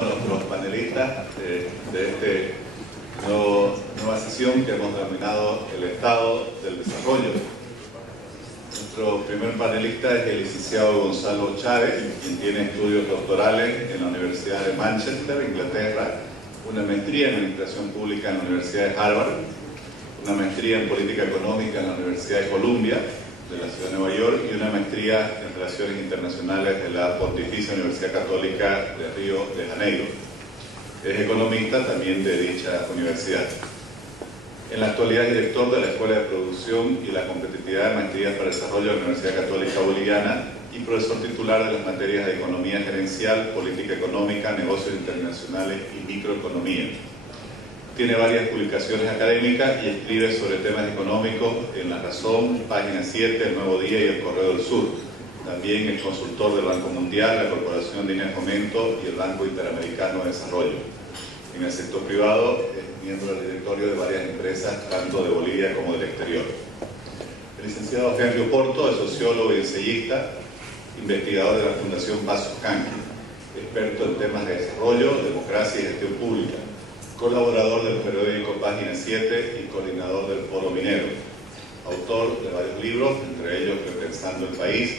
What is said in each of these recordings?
Nuestros panelistas de esta nueva sesión que hemos denominado el Estado del Desarrollo. Nuestro primer panelista es el licenciado Gonzalo Chávez, quien tiene estudios doctorales en la Universidad de Manchester, Inglaterra, una maestría en Administración Pública en la Universidad de Harvard, una maestría en Política Económica en la Universidad de Columbia, de la ciudad de Nueva York, y una maestría en Relaciones Internacionales de la Pontificia Universidad Católica de Río de Janeiro. Es economista también de dicha universidad. En la actualidad es director de la Escuela de Producción y la Competitividad de Maestrías para el Desarrollo de la Universidad Católica Boliviana y profesor titular de las materias de Economía Gerencial, Política Económica, Negocios Internacionales y Microeconomía. Tiene varias publicaciones académicas y escribe sobre temas económicos en La Razón, Página 7, El Nuevo Día y El Correo del Sur. También es consultor del Banco Mundial, la Corporación de Línea de Fomento y el Banco Interamericano de Desarrollo. En el sector privado es miembro del directorio de varias empresas, tanto de Bolivia como del exterior. El licenciado Henry Oporto es sociólogo y ensayista, investigador de la Fundación Vasos Canqui, experto en temas de desarrollo, democracia y gestión pública, colaborador del periódico Página 7 y coordinador del Foro Minero, autor de varios libros, entre ellos Repensando el País,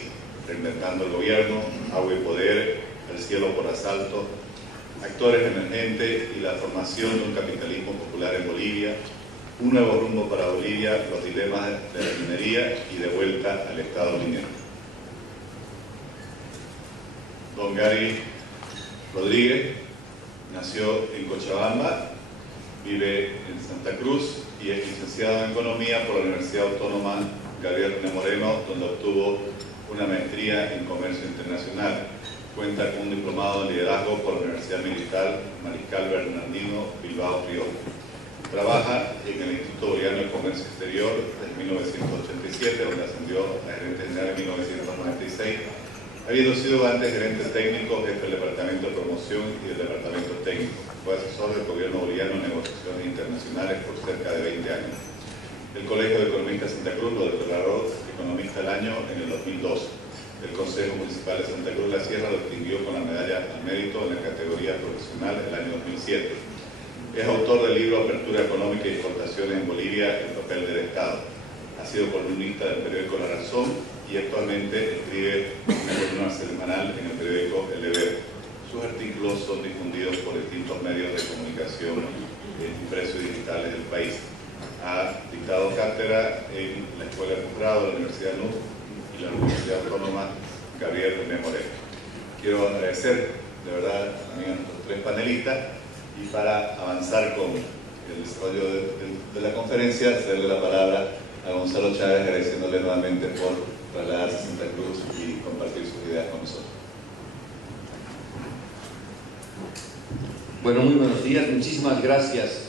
Reinventando el Gobierno, Agua y Poder, El Cielo por Asalto, Actores Emergentes y la formación de un capitalismo popular en Bolivia, Un nuevo rumbo para Bolivia, los dilemas de la minería y de vuelta al Estado minero. Don Gary Rodríguez nació en Cochabamba, vive en Santa Cruz y es licenciado en Economía por la Universidad Autónoma Gabriel René Moreno, donde obtuvo una maestría en Comercio Internacional. Cuenta con un diplomado en Liderazgo por la Universidad Militar Mariscal Bernardino Bilbao Rioja. Trabaja en el Instituto Boliviano de Comercio Exterior desde 1987, donde ascendió a gerente general en 1996. Habiendo sido antes gerente técnico, jefe del Departamento de Promoción y del Departamento Técnico. Fue asesor del gobierno boliviano en negociaciones internacionales por cerca de 20 años. El Colegio de Economistas de Santa Cruz lo declaró Economista del Año en el 2012. El Consejo Municipal de Santa Cruz de la Sierra lo distinguió con la medalla al mérito en la categoría profesional el año 2007. Es autor del libro Apertura Económica y Exportaciones en Bolivia, el papel del Estado. Ha sido columnista del periódico La Razón y actualmente escribe una columna semanal en el periódico El Deber. Sus artículos son difundidos por distintos medios de comunicación impresos y digitales del país. Ha dictado cátedra en la Escuela de Posgrado de la Universidad NUC y la Universidad Autónoma Gabriel René Moreno. Quiero agradecer de verdad también a nuestros tres panelistas y para avanzar con el desarrollo de la conferencia, cederle la palabra a Gonzalo Chávez, agradeciéndole nuevamente por trasladarse a Santa Cruz y compartir sus ideas con nosotros. Bueno, muy buenos días, muchísimas gracias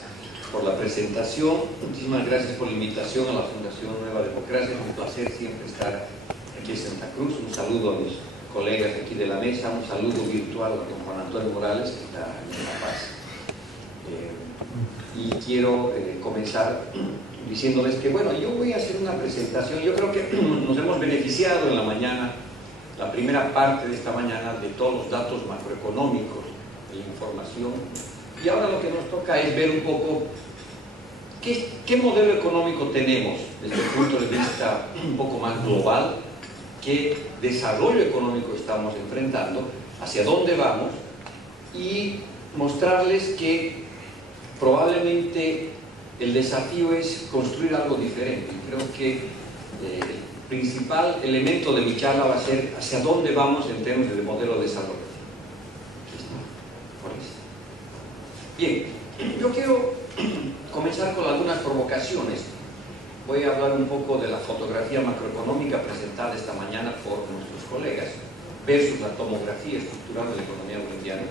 por la presentación, muchísimas gracias por la invitación a la Fundación Nueva Democracia. Es un placer siempre estar aquí en Santa Cruz. Un saludo a mis colegas aquí de la mesa, un saludo virtual a don Juan Antonio Morales, que está en La Paz. Y quiero comenzar diciéndoles que, bueno, yo voy a hacer una presentación. Yo creo que nos hemos beneficiado en la mañana, la primera parte de esta mañana, de todos los datos macroeconómicos, de la información. Y ahora lo que nos toca es ver un poco qué modelo económico tenemos desde el punto de vista un poco más global, qué desarrollo económico estamos enfrentando, hacia dónde vamos, y mostrarles que probablemente el desafío es construir algo diferente. Creo que el principal elemento de mi charla va a ser hacia dónde vamos en términos de modelo de desarrollo. Bien, yo quiero comenzar con algunas provocaciones. Voy a hablar un poco de la fotografía macroeconómica presentada esta mañana por nuestros colegas versus la tomografía estructural de la economía boliviana.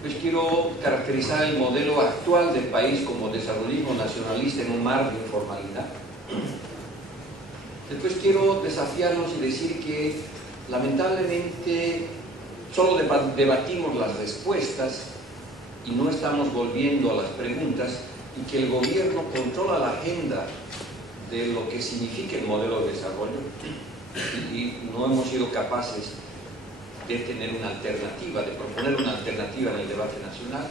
Pues quiero caracterizar el modelo actual del país como desarrollismo nacionalista en un mar de informalidad. Después quiero desafiarlos y decir que lamentablemente solo debatimos las respuestas y no estamos volviendo a las preguntas, y que el gobierno controla la agenda de lo que significa el modelo de desarrollo y no hemos sido capaces de tener una alternativa, de proponer una alternativa en el debate nacional.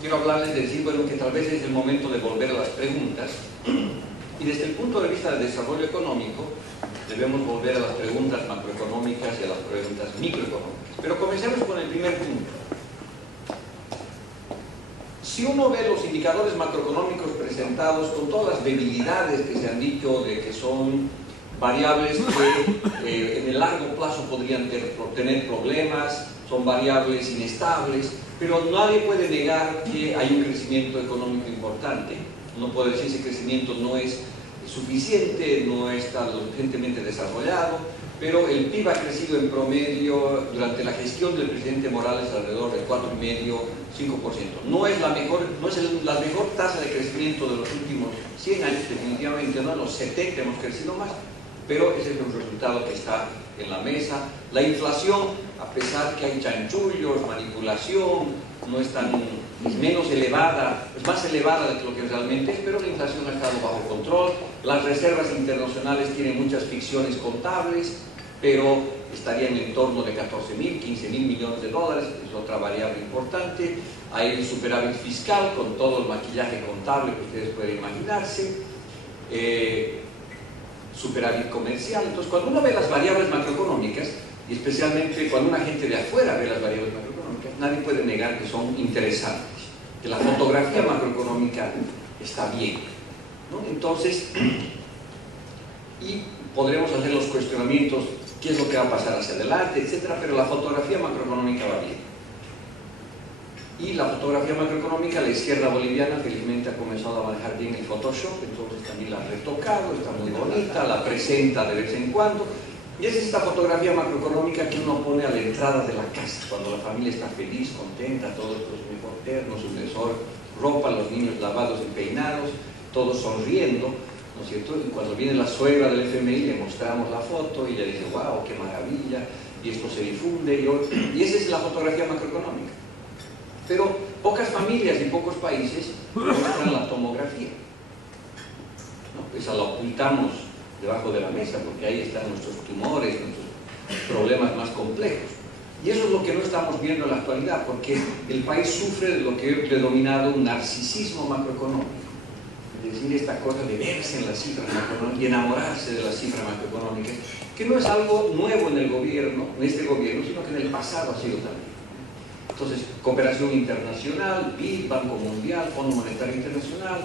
Quiero hablarles de decir, bueno, que tal vez es el momento de volver a las preguntas, y desde el punto de vista del desarrollo económico debemos volver a las preguntas macroeconómicas y a las preguntas microeconómicas. Pero comencemos con el primer punto. Si uno ve los indicadores macroeconómicos presentados con todas las debilidades que se han dicho de que son variables que en el largo plazo podrían tener problemas, son variables inestables, pero nadie puede negar que hay un crecimiento económico importante. Uno puede decir que ese crecimiento no es suficiente, no está lo suficientemente desarrollado, pero el PIB ha crecido en promedio durante la gestión del presidente Morales alrededor del 4,5-5%. No es la mejor tasa de crecimiento de los últimos 100 años, definitivamente no, en los 70 hemos crecido más, pero ese es un resultado que está en la mesa. La inflación, a pesar que hay chanchullos, manipulación, es menos elevada, es más elevada de lo que realmente es, pero la inflación ha estado bajo control. Las reservas internacionales tienen muchas ficciones contables, pero estarían en torno de 14.000, 15.000 millones de dólares, es otra variable importante. Hay un superávit fiscal con todo el maquillaje contable que ustedes pueden imaginarse. Superávit comercial. Entonces, cuando uno ve las variables macroeconómicas, y especialmente cuando una gente de afuera ve las variables macroeconómicas, nadie puede negar que son interesantes, que la fotografía macroeconómica está bien, ¿no? Entonces, y podremos hacer los cuestionamientos, qué es lo que va a pasar hacia adelante, etcétera, pero la fotografía macroeconómica va bien. Y la fotografía macroeconómica, la izquierda boliviana felizmente ha comenzado a manejar bien el Photoshop, entonces también la ha retocado, está muy bonita, la presenta de vez en cuando. Y es esta fotografía macroeconómica que uno pone a la entrada de la casa, cuando la familia está feliz, contenta, todos los mejor ternos, su mejor ropa, los niños lavados y peinados, todos sonriendo, ¿no es cierto? Y cuando viene la suegra del FMI le mostramos la foto y ella dice, wow, qué maravilla, y esto se difunde, y esa es la fotografía macroeconómica. Pero pocas familias y pocos países muestran la tomografía, ¿no? Esa la ocultamos debajo de la mesa porque ahí están nuestros tumores, nuestros problemas más complejos. Y eso es lo que no estamos viendo en la actualidad, porque el país sufre de lo que he denominado un narcisismo macroeconómico. Es decir, esta cosa de verse en las cifras macroeconómicas y enamorarse de las cifras macroeconómicas, que no es algo nuevo en el gobierno, en este gobierno, sino que en el pasado ha sido también. Entonces, cooperación internacional, BID, Banco Mundial, Fondo Monetario Internacional,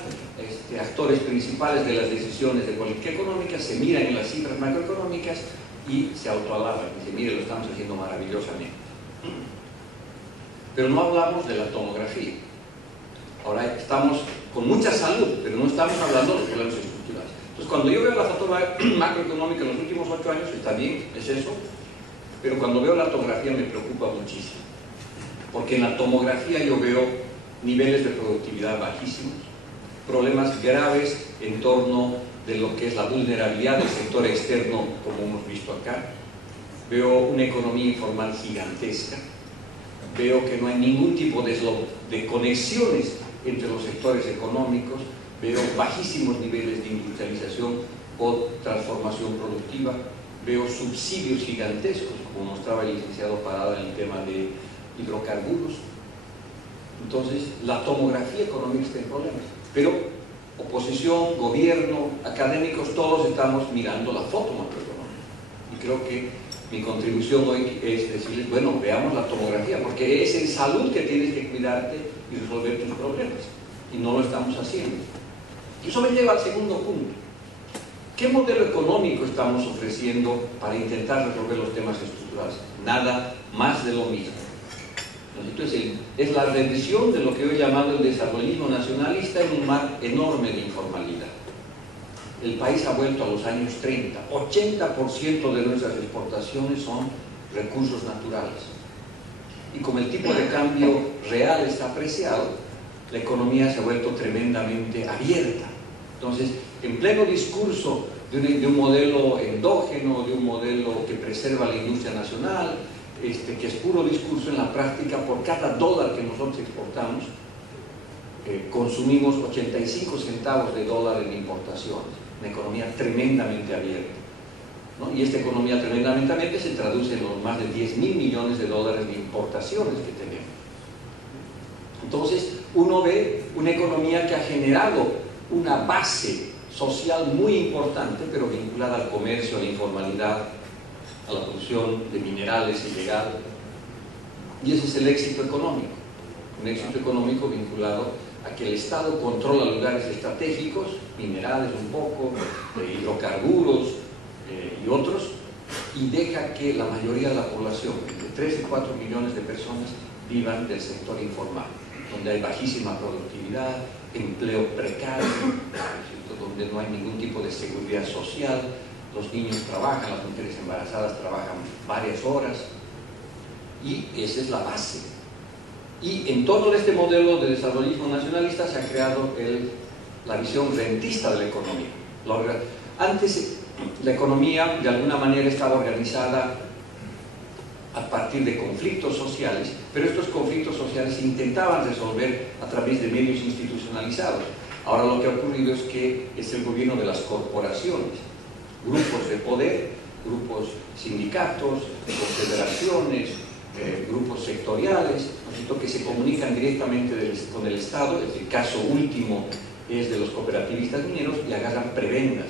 actores principales de las decisiones de política económica, se miran en las cifras macroeconómicas y se autoalaban. Dicen, mire, lo estamos haciendo maravillosamente. Pero no hablamos de la tomografía. Ahora estamos con mucha salud, pero no estamos hablando de los problemas estructurales. Entonces, cuando yo veo la foto macroeconómica en los últimos 8 años, está bien, es eso, pero cuando veo la tomografía me preocupa muchísimo. Porque en la tomografía yo veo niveles de productividad bajísimos, problemas graves en torno de lo que es la vulnerabilidad del sector externo, como hemos visto acá. Veo una economía informal gigantesca, veo que no hay ningún tipo de conexiones entre los sectores económicos, veo bajísimos niveles de industrialización o transformación productiva, veo subsidios gigantescos, como mostraba el licenciado Parada en el tema de hidrocarburos. Entonces, la tomografía económica está en problemas, pero oposición, gobierno, académicos, todos estamos mirando la foto macroeconómica. Y creo que mi contribución hoy es decirles, bueno, veamos la tomografía, porque es en salud que tienes que cuidarte y resolver tus problemas, y no lo estamos haciendo. Y eso me lleva al segundo punto. ¿Qué modelo económico estamos ofreciendo para intentar resolver los temas estructurales? Nada más de lo mismo. Entonces, es la revisión de lo que he llamado el desarrollismo nacionalista en un mar enorme de informalidad. El país ha vuelto a los años 30. 80% de nuestras exportaciones son recursos naturales. Y como el tipo de cambio real está apreciado, la economía se ha vuelto tremendamente abierta. Entonces, en pleno discurso de un modelo endógeno, de un modelo que preserva la industria nacional, que es puro discurso, en la práctica, por cada dólar que nosotros exportamos, consumimos 85 centavos de dólar en importaciones, una economía tremendamente abierta. ¿no? Y esta economía tremendamente se traduce en los más de 10.000 millones de dólares de importaciones que tenemos. Entonces, uno ve una economía que ha generado una base social muy importante, pero vinculada al comercio, a la informalidad, a la producción de minerales ilegal. Y ese es el éxito económico. Un éxito económico vinculado a que el Estado controla lugares estratégicos, minerales un poco, hidrocarburos y otros, y deja que la mayoría de la población, entre 3 y 4 millones de personas, vivan del sector informal, donde hay bajísima productividad, empleo precario, donde no hay ningún tipo de seguridad social, los niños trabajan, las mujeres embarazadas trabajan varias horas, y esa es la base. Y en torno a este modelo de desarrollismo nacionalista se ha creado la visión rentista de la economía. Antes la economía de alguna manera estaba organizada a partir de conflictos sociales, pero estos conflictos sociales se intentaban resolver a través de medios institucionalizados. Ahora lo que ha ocurrido es que es el gobierno de las corporaciones, grupos de poder, grupos sindicatos, confederaciones, grupos sectoriales, ¿no? Que se comunican directamente con el Estado. El caso último es de los cooperativistas mineros, y agarran prebendas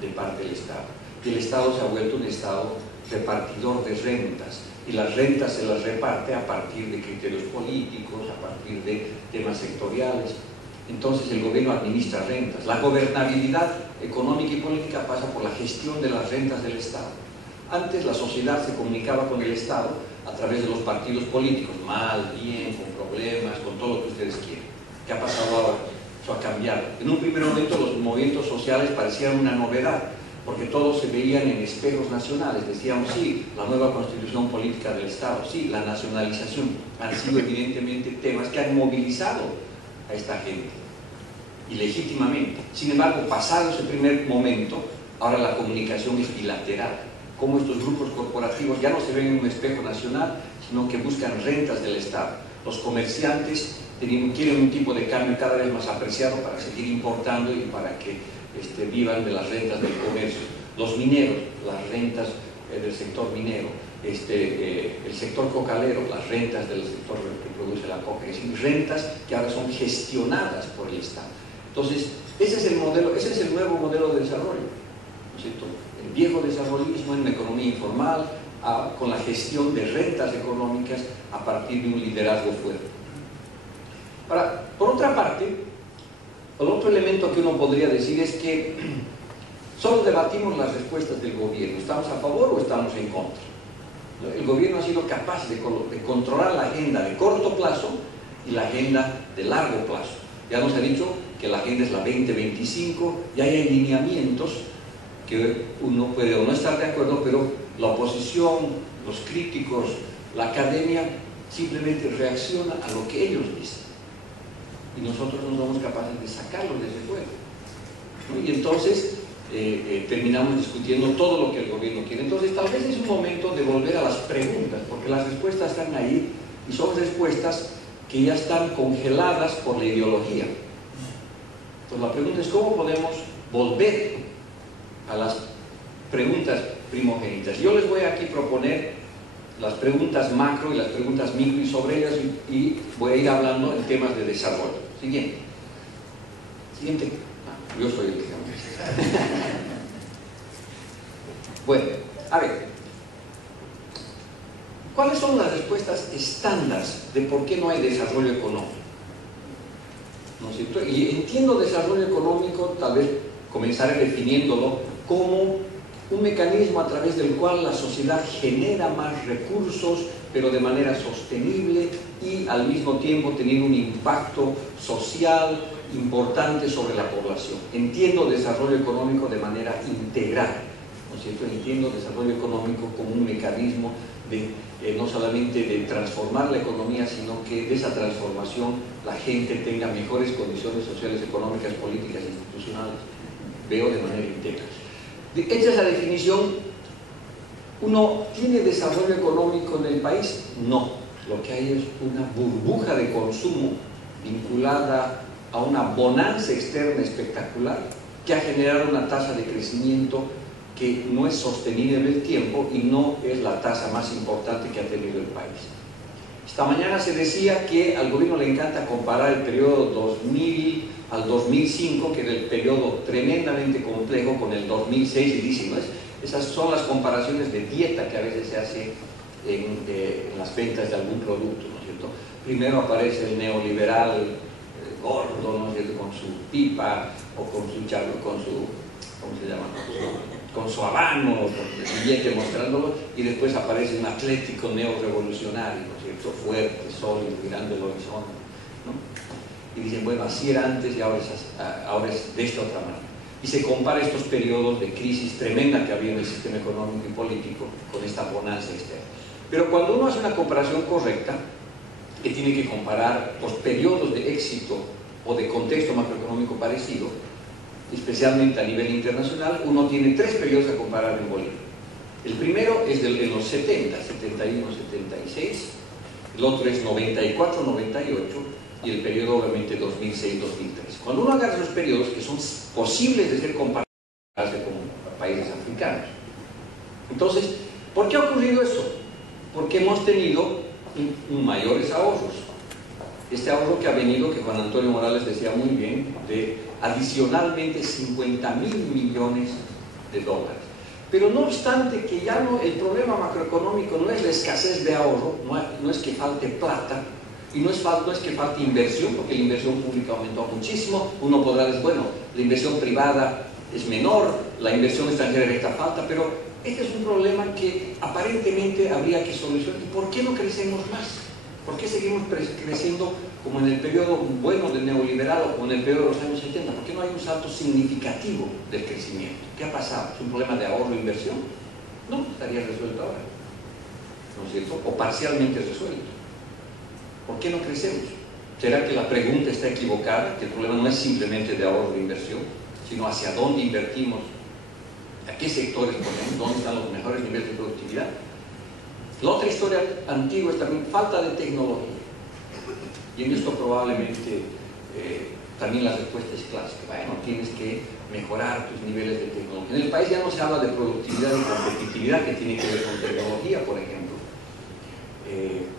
de parte del Estado. Y el Estado se ha vuelto un Estado repartidor de rentas, y las rentas se las reparte a partir de criterios políticos, a partir de temas sectoriales. Entonces el gobierno administra rentas. La gobernabilidad económica y política pasa por la gestión de las rentas del Estado. Antes la sociedad se comunicaba con el Estado a través de los partidos políticos, mal, bien, con problemas, con todo lo que ustedes quieren. ¿Qué ha pasado ahora? Eso ha cambiado. En un primer momento los movimientos sociales parecían una novedad, porque todos se veían en espejos nacionales. Decíamos, sí, la nueva constitución política del Estado, sí, la nacionalización. Han sido evidentemente temas que han movilizado a esta gente, y legítimamente. Sin embargo, pasado ese primer momento, ahora la comunicación es bilateral. Como estos grupos corporativos ya no se ven en un espejo nacional, sino que buscan rentas del Estado. Los comerciantes quieren un tipo de cambio cada vez más apreciado para seguir importando y para que vivan de las rentas del comercio. Los mineros, las rentas del sector minero, el sector cocalero, las rentas del sector que produce la coca, es decir, rentas que ahora son gestionadas por el Estado. Entonces, ese es el modelo, ese es el nuevo modelo de desarrollo, ¿no es cierto? El viejo desarrollismo en una economía informal, con la gestión de rentas económicas a partir de un liderazgo fuerte. Ahora, por otra parte, el otro elemento que uno podría decir es que solo debatimos las respuestas del gobierno. ¿Estamos a favor o estamos en contra? El gobierno ha sido capaz de controlar la agenda de corto plazo y la agenda de largo plazo. Ya nos ha dicho que la agenda es la 2025, y hay alineamientos que uno puede o no estar de acuerdo, pero la oposición, los críticos, la academia simplemente reacciona a lo que ellos dicen, y nosotros no somos capaces de sacarlos de ese juego, ¿no? Y entonces terminamos discutiendo todo lo que el gobierno quiere. Entonces tal vez es un momento de volver a las preguntas, porque las respuestas están ahí, y son respuestas que ya están congeladas por la ideología. Entonces la pregunta es: ¿cómo podemos volver a las preguntas primogénitas? Yo les voy aquí a proponer las preguntas macro y las preguntas micro, y sobre ellas y voy a ir hablando en temas de desarrollo. Siguiente. Yo soy el que Bueno, a ver, ¿cuáles son las respuestas estándar de por qué no hay desarrollo económico? ¿No es cierto? Y entiendo desarrollo económico, tal vez comenzaré definiéndolo como un mecanismo a través del cual la sociedad genera más recursos, pero de manera sostenible, y al mismo tiempo tener un impacto social importante sobre la población. Entiendo desarrollo económico de manera integral, ¿no es cierto? Entiendo desarrollo económico como un mecanismo de no solamente de transformar la economía, sino que de esa transformación la gente tenga mejores condiciones sociales, económicas, políticas e institucionales. Veo de manera integral. Hecha esa definición, ¿uno tiene desarrollo económico en el país? No. Lo que hay es una burbuja de consumo vinculada a una bonanza externa espectacular, que ha generado una tasa de crecimiento que no es sostenible en el tiempo y no es la tasa más importante que ha tenido el país. Esta mañana se decía que al gobierno le encanta comparar el periodo 2000 al 2005, que era el periodo tremendamente complejo, con el 2006, y dicen, ¿no? Esas son las comparaciones de dieta que a veces se hace en las ventas de algún producto, ¿no es cierto? Primero aparece el neoliberal gordo, ¿no es cierto?, con su pipa o con su charlo, con su, ¿cómo se llama?, con su habano, con el billete mostrándolo, y después aparece un atlético neorevolucionario, ¿no es cierto?, fuerte, sólido, mirando el horizonte, ¿no? Y dicen, bueno, así era antes y ahora es de esta otra manera. Y se compara estos periodos de crisis tremenda que había en el sistema económico y político con esta bonanza externa. Pero cuando uno hace una comparación correcta, que tiene que comparar los periodos de éxito o de contexto macroeconómico parecido, especialmente a nivel internacional, uno tiene tres periodos a comparar en Bolivia. El primero es de los 70, 71, 76, el otro es 94, 98, y el periodo obviamente 2006, 2003. Cuando uno agarra esos periodos, que son posibles de ser comparados con países africanos, entonces, ¿por qué ha ocurrido eso? Porque hemos tenido mayores ahorros. Este ahorro que ha venido, que Juan Antonio Morales decía muy bien, de adicionalmente 50.000 millones de dólares. Pero no obstante que ya no, el problema macroeconómico no es la escasez de ahorro, no es que falte plata, y no es que falte inversión, porque la inversión pública aumentó muchísimo. Uno podrá decir, bueno, la inversión privada es menor, la inversión extranjera directa falta, pero este es un problema que aparentemente habría que solucionar. ¿Y por qué no crecemos más? ¿Por qué seguimos creciendo como en el periodo bueno del neoliberal o como en el periodo de los años 70? ¿Por qué no hay un salto significativo del crecimiento? ¿Qué ha pasado? ¿Es un problema de ahorro e inversión? No, estaría resuelto ahora, ¿no es cierto? O parcialmente resuelto. ¿Por qué no crecemos? ¿Será que la pregunta está equivocada? Que el problema no es simplemente de ahorro e inversión, sino hacia dónde invertimos, a qué sectores ponemos, dónde están los mejores niveles de productividad. La otra historia antigua es también falta de tecnología. Y en esto probablemente también la respuesta es clásica. Bueno, tienes que mejorar tus niveles de tecnología. En el país ya no se habla de productividad y competitividad, que tiene que ver con tecnología, por ejemplo.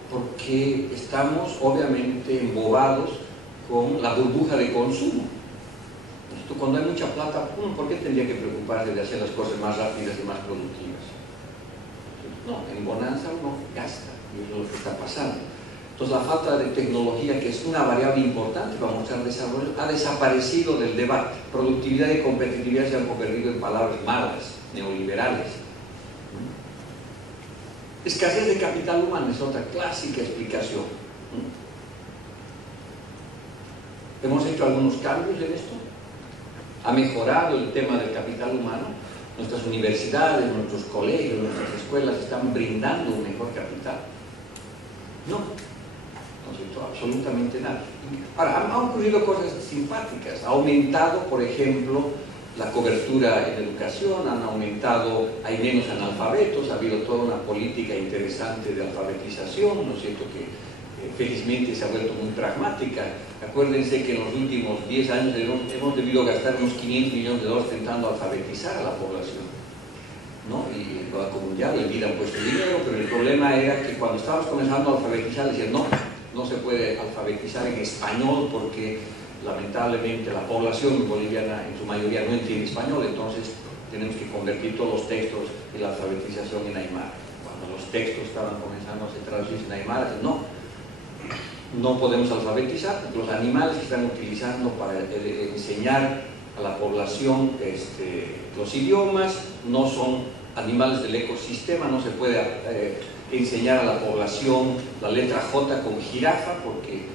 Porque estamos obviamente embobados con la burbuja de consumo. Cuando hay mucha plata, ¿por qué tendría que preocuparse de hacer las cosas más rápidas y más productivas? No, en bonanza uno gasta, y eso es lo que está pasando. Entonces la falta de tecnología, que es una variable importante para mostrar desarrollo, ha desaparecido del debate. Productividad y competitividad se han convertido en palabras malas, neoliberales. Escasez de capital humano es otra clásica explicación. Hemos hecho algunos cambios en esto. Ha mejorado el tema del capital humano. Nuestras universidades, nuestros colegios, nuestras escuelas están brindando un mejor capital. No, no se hizo absolutamente nada. Ahora, han ocurrido cosas simpáticas. Ha aumentado, por ejemplo, la cobertura en educación, han aumentado, hay menos analfabetos, ha habido toda una política interesante de alfabetización, ¿no es cierto?, que felizmente se ha vuelto muy pragmática. Acuérdense que en los últimos 10 años hemos debido gastar unos 500 millones de dólares intentando alfabetizar a la población, ¿no? Y el Banco Mundial y el BID han puesto dinero, pero el problema era que cuando estábamos comenzando a alfabetizar decían, no se puede alfabetizar en español porque lamentablemente la población boliviana en su mayoría no entiende español, entonces tenemos que convertir todos los textos de la alfabetización en aymara. Cuando los textos estaban comenzando a ser traducidos en aymara, no podemos alfabetizar. Los animales que están utilizando para enseñar a la población los idiomas no son animales del ecosistema, no se puede enseñar a la población la letra J con jirafa porque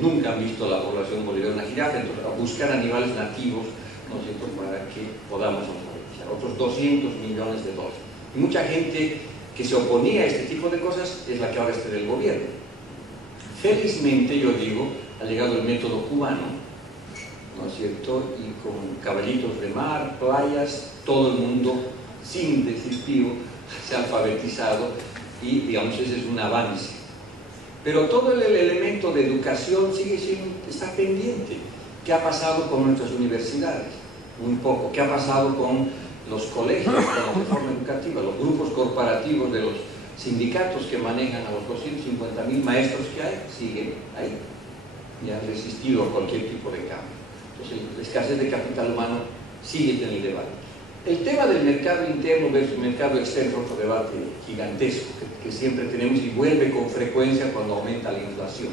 nunca han visto a la población boliviana una jirafa, entonces a buscar animales nativos, ¿no es cierto?, para que podamos alfabetizar. Otros 200 millones de dólares. Y mucha gente que se oponía a este tipo de cosas es la que ahora está en el gobierno. Felizmente, yo digo, ha llegado el método cubano, ¿no es cierto?, y con caballitos de mar, playas, todo el mundo, sin decir pío, se ha alfabetizado y, digamos, ese es un avance. Pero todo el elemento de educación está pendiente. ¿Qué ha pasado con nuestras universidades? Muy poco. ¿Qué ha pasado con los colegios con la reforma educativa, los grupos corporativos de los sindicatos que manejan a los 250.000 maestros que hay, siguen ahí y han resistido a cualquier tipo de cambio. Entonces la escasez de capital humano sigue en el debate. El tema del mercado interno versus mercado externo es otro debate gigantesco que siempre tenemos y vuelve con frecuencia cuando aumenta la inflación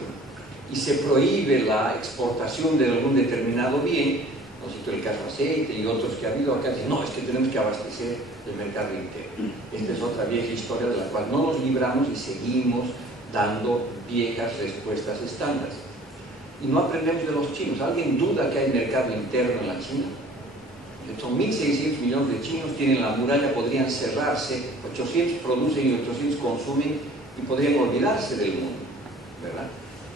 y se prohíbe la exportación de algún determinado bien. No cito el caso aceite y otros que ha habido acá, dicen, no, es que tenemos que abastecer el mercado interno. Esta es otra vieja historia de la cual no nos libramos y seguimos dando viejas respuestas estándar. Y no aprendemos de los chinos. ¿Alguien duda que hay mercado interno en la China? Son 1.600 millones de chinos, tienen la muralla, podrían cerrarse, 800 producen y 800 consumen y podrían olvidarse del mundo, ¿verdad?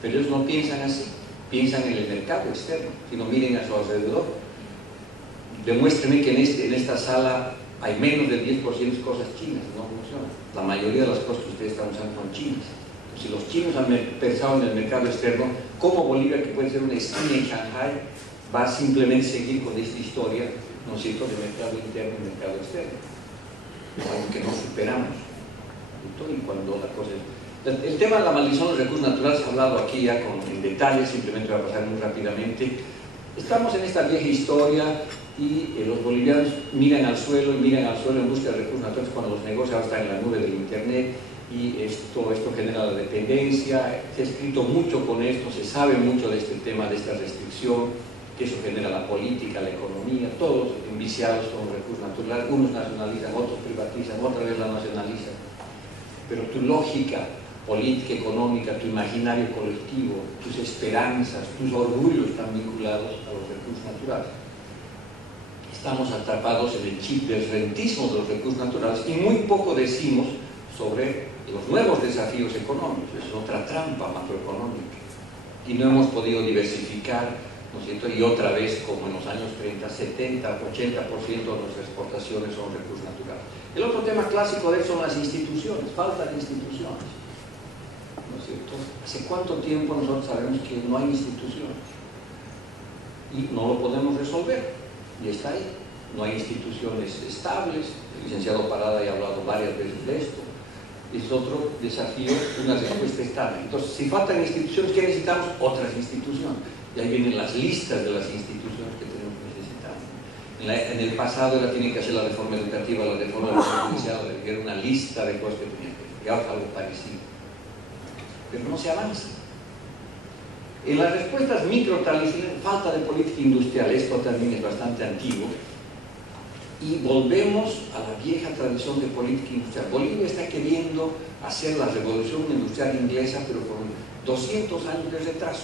Pero ellos no piensan así, piensan en el mercado externo, sino miren a su alrededor. Demuéstrenme que en esta sala hay menos del 10% de cosas chinas, no funciona. La mayoría de las cosas que ustedes están usando son chinas. Si los chinos han pensado en el mercado externo, ¿cómo Bolivia, que puede ser una esquina en Shanghai, va a simplemente seguir con esta historia, ¿no es cierto?, de mercado interno y mercado externo? Algo que no superamos. Y cuando la cosa es... El tema de la maldición de los recursos naturales se ha hablado aquí ya en detalle, simplemente voy a pasar muy rápidamente. Estamos en esta vieja historia y los bolivianos miran al suelo en busca de recursos naturales cuando los negocios ahora están en la nube del internet y esto genera la dependencia. Se ha escrito mucho con esto, se sabe mucho de este tema, de esta restricción, que eso genera la política, la economía, todos enviciados con los recursos naturales, unos nacionalizan, otros privatizan, otra vez la nacionalizan. Pero tu lógica política, económica, tu imaginario colectivo, tus esperanzas, tus orgullos están vinculados a los recursos naturales. Estamos atrapados en el chip del rentismo de los recursos naturales y muy poco decimos sobre los nuevos desafíos económicos. Es otra trampa macroeconómica y no hemos podido diversificar, ¿no es cierto? Y otra vez, como en los años 30, 70, 80% de nuestras exportaciones son recursos naturales. El otro tema clásico de eso son las instituciones, falta de instituciones, ¿no es cierto? ¿Hace cuánto tiempo nosotros sabemos que no hay instituciones? Y no lo podemos resolver, y está ahí. No hay instituciones estables. El licenciado Parada ya ha hablado varias veces de esto. Es otro desafío, una respuesta estable. Entonces, si faltan instituciones, ¿qué necesitamos? Otras instituciones. Y ahí vienen las listas de las instituciones que tenemos que necesitar. En el pasado tienen que hacer la reforma educativa, la reforma de la judicial, era una lista de cosas que tenían que hacer, y ahora algo parecido. Pero no se avanza. En las respuestas micro-tales, falta de política industrial, esto también es bastante antiguo, y volvemos a la vieja tradición de política industrial. Bolivia está queriendo hacer la revolución industrial inglesa, pero con 200 años de retraso.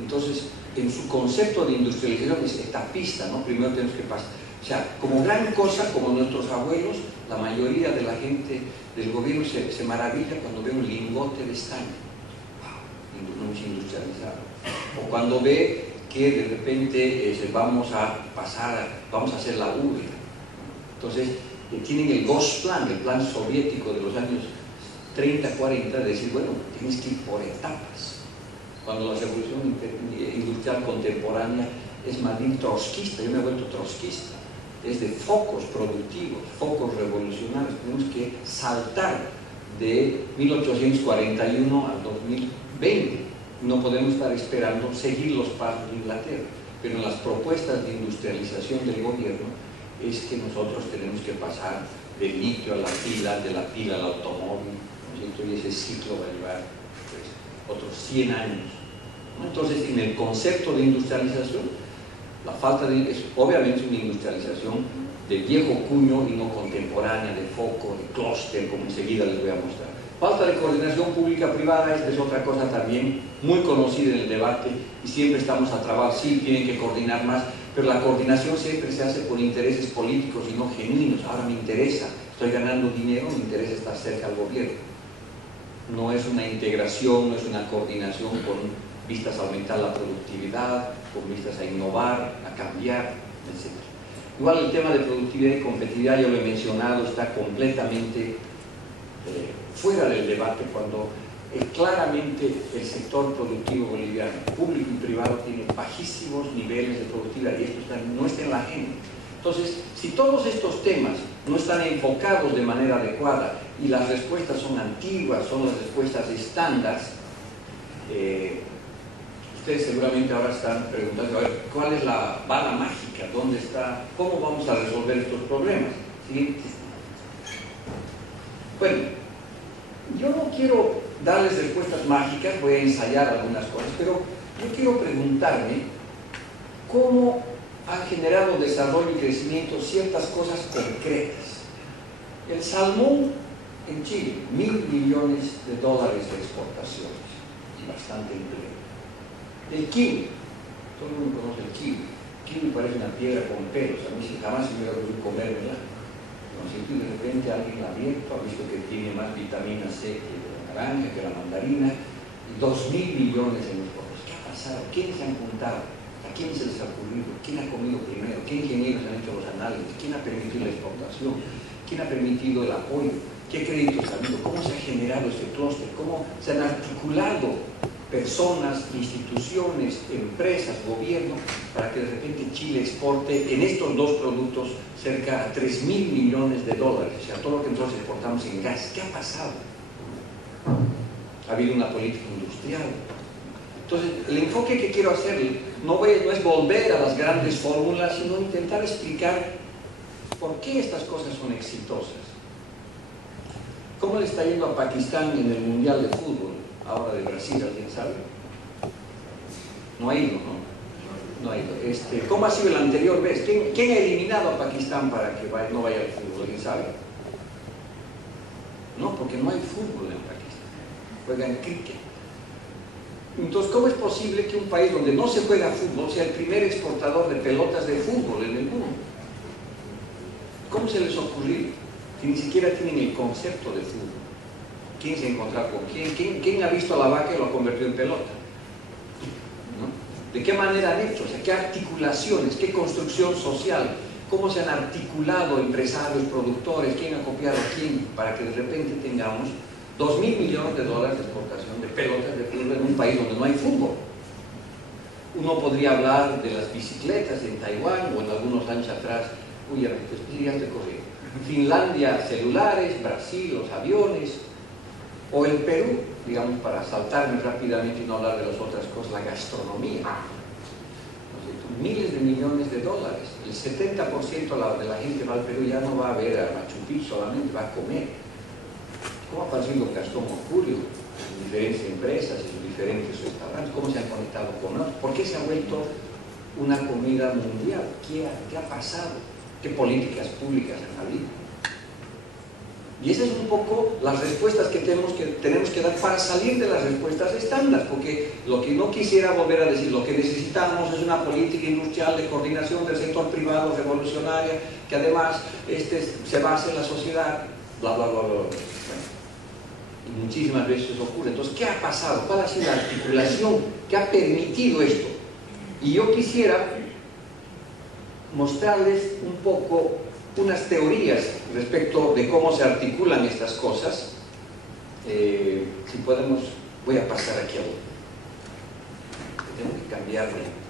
Entonces, en su concepto de industrialización es etapista, ¿no? Primero tenemos que pasar. O sea, como gran cosa, como nuestros abuelos, la mayoría de la gente del gobierno se maravilla cuando ve un lingote de estaño. ¡Wow! No es industrializado. O cuando ve que de repente vamos a hacer la ubre. Entonces, tienen el Gosplan, el plan soviético de los años 30, 40, de decir, bueno, tienes que ir por etapas. Cuando la revolución industrial contemporánea es más bien trotskista, yo me he vuelto trotskista, es de focos productivos, focos revolucionarios. Tenemos que saltar de 1841 al 2020. No podemos estar esperando seguir los pasos de Inglaterra, pero en las propuestas de industrialización del gobierno es que nosotros tenemos que pasar del litio a la pila, de la pila al automóvil, ¿no? Y ese ciclo va a llevar pues, otros 100 años. Entonces, en el concepto de industrialización, la falta es obviamente una industrialización de viejo cuño y no contemporánea, de foco, de clúster, como enseguida les voy a mostrar. Falta de coordinación pública-privada, esta es otra cosa también muy conocida en el debate y siempre estamos atrapados, sí, tienen que coordinar más, pero la coordinación siempre se hace por intereses políticos y no genuinos. Ahora me interesa, estoy ganando dinero, me interesa estar cerca al gobierno. No es una integración, no es una coordinación con vistas a aumentar la productividad, con vistas a innovar, a cambiar, etc. Igual el tema de productividad y competitividad, yo lo he mencionado, está completamente fuera del debate cuando claramente el sector productivo boliviano, público y privado, tiene bajísimos niveles de productividad y esto no está en la agenda. Entonces, si todos estos temas no están enfocados de manera adecuada y las respuestas son antiguas, son las respuestas estándar, ustedes seguramente ahora están preguntando, a ver, ¿cuál es la bala mágica? ¿Dónde está? ¿Cómo vamos a resolver estos problemas? ¿Sí? Bueno, yo no quiero darles respuestas mágicas, voy a ensayar algunas cosas, pero yo quiero preguntarme cómo han generado desarrollo y crecimiento ciertas cosas concretas. El salmón en Chile, $1.000 millones de exportaciones y bastante empleo. El kiwi, todo el mundo conoce el kiwi. El kiwi parece una piedra con pelos, a mí jamás se me hubiera ocurrido comérmela. No sé, de repente alguien la ha abierto, ha visto que tiene más vitamina C que la naranja, que la mandarina, y 2.000 millones en los ojos. ¿Qué ha pasado? ¿Quiénes se han juntado? ¿A quién se les ha ocurrido? ¿Quién ha comido primero? ¿Qué ingenieros han hecho los análisis? ¿Quién ha permitido la exportación? ¿Quién ha permitido el apoyo? ¿Qué créditos ha habido? ¿Cómo se ha generado ese clúster? ¿Cómo se han articulado personas, instituciones, empresas, gobierno, para que de repente Chile exporte en estos dos productos cerca de $3.000 millones? O sea, todo lo que nosotros exportamos en gas. ¿Qué ha pasado? Ha habido una política industrial. Entonces, el enfoque que quiero hacer no es volver a las grandes fórmulas, sino intentar explicar por qué estas cosas son exitosas. ¿Cómo le está yendo a Pakistán en el Mundial de Fútbol? Ahora de Brasil, ¿alguien sabe? No ha ido, ¿no? No ha ido. ¿Cómo ha sido el anterior vez? ¿Quién ha eliminado a Pakistán para que no vaya al fútbol? ¿Alguien sabe? No, porque no hay fútbol en Pakistán. Juegan cricket. Entonces, ¿cómo es posible que un país donde no se juega fútbol sea el primer exportador de pelotas de fútbol en el mundo? ¿Cómo se les ocurrió? Que ni siquiera tienen el concepto de fútbol. ¿Quién se ha encontrado con quién? ¿Quién ha visto a la vaca y lo ha convertido en pelota? ¿No? ¿De qué manera han hecho? O sea, ¿qué articulaciones? ¿Qué construcción social? ¿Cómo se han articulado empresarios, productores? ¿Quién ha copiado a quién? Para que de repente tengamos $2.000 millones de exportación de pelotas de fútbol en un país donde no hay fútbol. Uno podría hablar de las bicicletas en Taiwán o en algunos años atrás, uy, ya te corrí. Finlandia, celulares, Brasil, los aviones, o el Perú, digamos, para saltarme rápidamente y no hablar de las otras cosas, la gastronomía. Miles de millones de dólares. El 70% de la gente va al Perú, ya no va a ver a Machu Picchu, solamente va a comer. ¿Cómo ha aparecido Gastón Mercurio en diferentes empresas, en diferentes restaurantes? ¿Cómo se han conectado con nosotros? ¿Por qué se ha vuelto una comida mundial? ¿Qué ha pasado? ¿Qué políticas públicas han habido? Y esas son un poco las respuestas que tenemos que dar para salir de las respuestas estándar, porque lo que no quisiera volver a decir, lo que necesitamos es una política industrial de coordinación del sector privado revolucionaria, que además se base en la sociedad, bla, bla, bla, bla. Bueno, y muchísimas veces ocurre. Entonces, ¿qué ha pasado? ¿Cuál ha sido la articulación que ha permitido esto? Y yo quisiera mostrarles un poco unas teorías respecto de cómo se articulan estas cosas. Si podemos, voy a pasar aquí a uno. Tengo que cambiarle.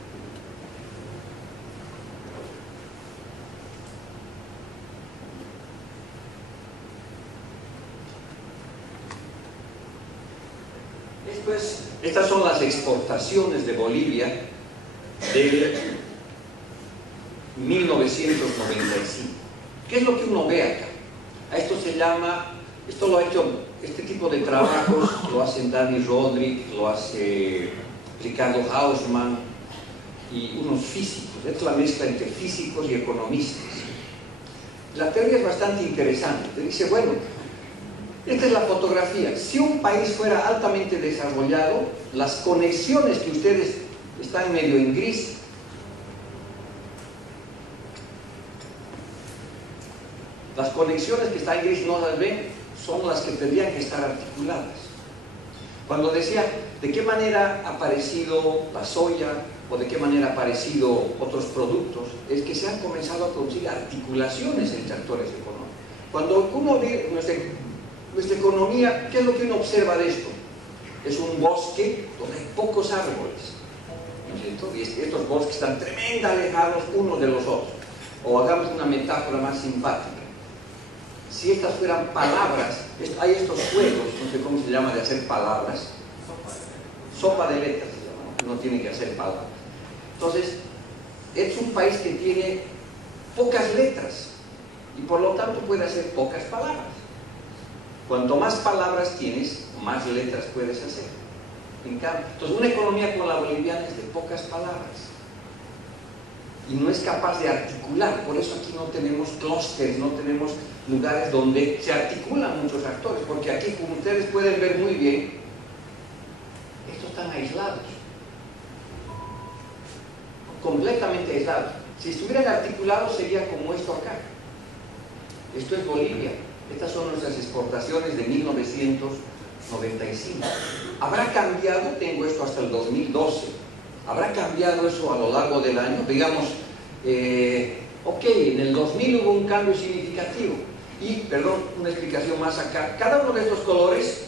Estas son las exportaciones de Bolivia del 1995. ¿Qué es lo que uno ve acá? A esto se llama, esto lo ha hecho, este tipo de trabajos lo hacen Dani Rodrik, lo hace Ricardo Hausmann y unos físicos. Esta es la mezcla entre físicos y economistas. La teoría es bastante interesante. Te dice, bueno, esta es la fotografía. Si un país fuera altamente desarrollado, las conexiones que ustedes están medio en gris, las conexiones que están en gris no las ven, son las que tendrían que estar articuladas. Cuando decía de qué manera ha aparecido la soya o de qué manera han aparecido otros productos, es que se han comenzado a producir articulaciones entre actores económicos. Cuando uno ve nuestra economía, ¿qué es lo que uno observa de esto? Es un bosque donde hay pocos árboles, ¿no es cierto? Y estos bosques están tremendamente alejados unos de los otros. O hagamos una metáfora más simpática. Si estas fueran palabras, hay estos juegos, no sé cómo se llama, de hacer palabras. Sopa de letras se llama, ¿no? Uno tiene que hacer palabras. Entonces, es un país que tiene pocas letras y por lo tanto puede hacer pocas palabras. Cuanto más palabras tienes, más letras puedes hacer. Entonces, una economía como la boliviana es de pocas palabras y no es capaz de articular. Por eso aquí no tenemos clústeres, no tenemos lugares donde se articulan muchos actores, porque aquí, como ustedes pueden ver muy bien, estos están aislados, completamente aislados. Si estuvieran articulados sería como esto acá. Esto es Bolivia. Estas son nuestras exportaciones de 1995. ¿Habrá cambiado? Tengo esto hasta el 2012. ¿Habrá cambiado eso a lo largo del año? Digamos, ok, en el 2000 hubo un cambio significativo. Y, perdón, una explicación más acá. Cada uno de estos colores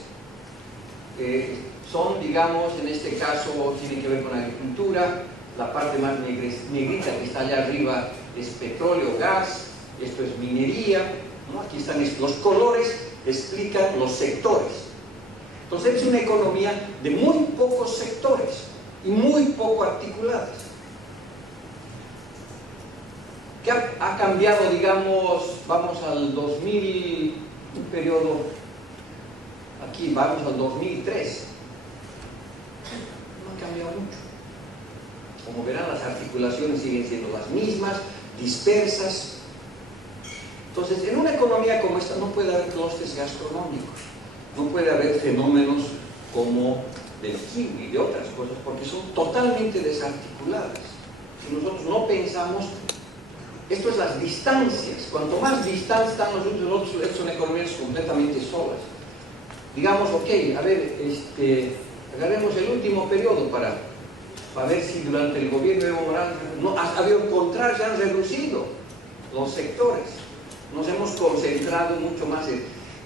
son, digamos, en este caso, tienen que ver con agricultura. La parte más negrita que está allá arriba es petróleo, gas. Esto es minería, ¿no? Aquí están los colores, explican los sectores. Entonces es una economía de muy pocos sectores y muy poco articuladas. ¿Qué ha cambiado, digamos, vamos al 2000, un periodo, aquí vamos al 2003? No ha cambiado mucho. Como verán, las articulaciones siguen siendo las mismas, dispersas. Entonces, en una economía como esta no puede haber clústeres gastronómicos, no puede haber fenómenos como del kiwi y de otras cosas, porque son totalmente desarticuladas. Si nosotros no pensamos, esto es las distancias. Cuanto más distantes están nosotros son economías completamente solas. Digamos, ok, a ver, agarremos el último periodo para ver si durante el gobierno de Evo Morales no ha habido contrarios, se han reducido los sectores. Nos hemos concentrado mucho más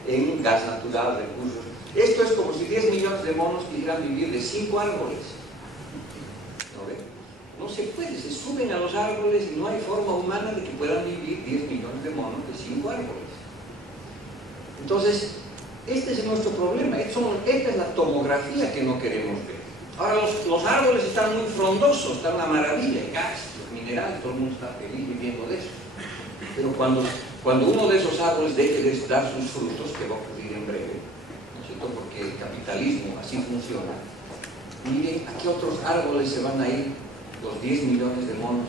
en gas natural, recursos. Esto es como si 10 millones de monos quisieran vivir de 5 árboles. ¿No ven? No se puede, se suben a los árboles y no hay forma humana de que puedan vivir 10 millones de monos de 5 árboles. Entonces, este es nuestro problema. Esta es la tomografía que no queremos ver. Ahora, los árboles están muy frondosos, están una maravilla, el gas, los minerales, todo el mundo está feliz viviendo de eso. Pero cuando uno de esos árboles deje de dar sus frutos, que va a ocurrir en breve, ¿no es cierto? Porque el capitalismo así funciona, miren a qué otros árboles se van a ir los 10 millones de monos,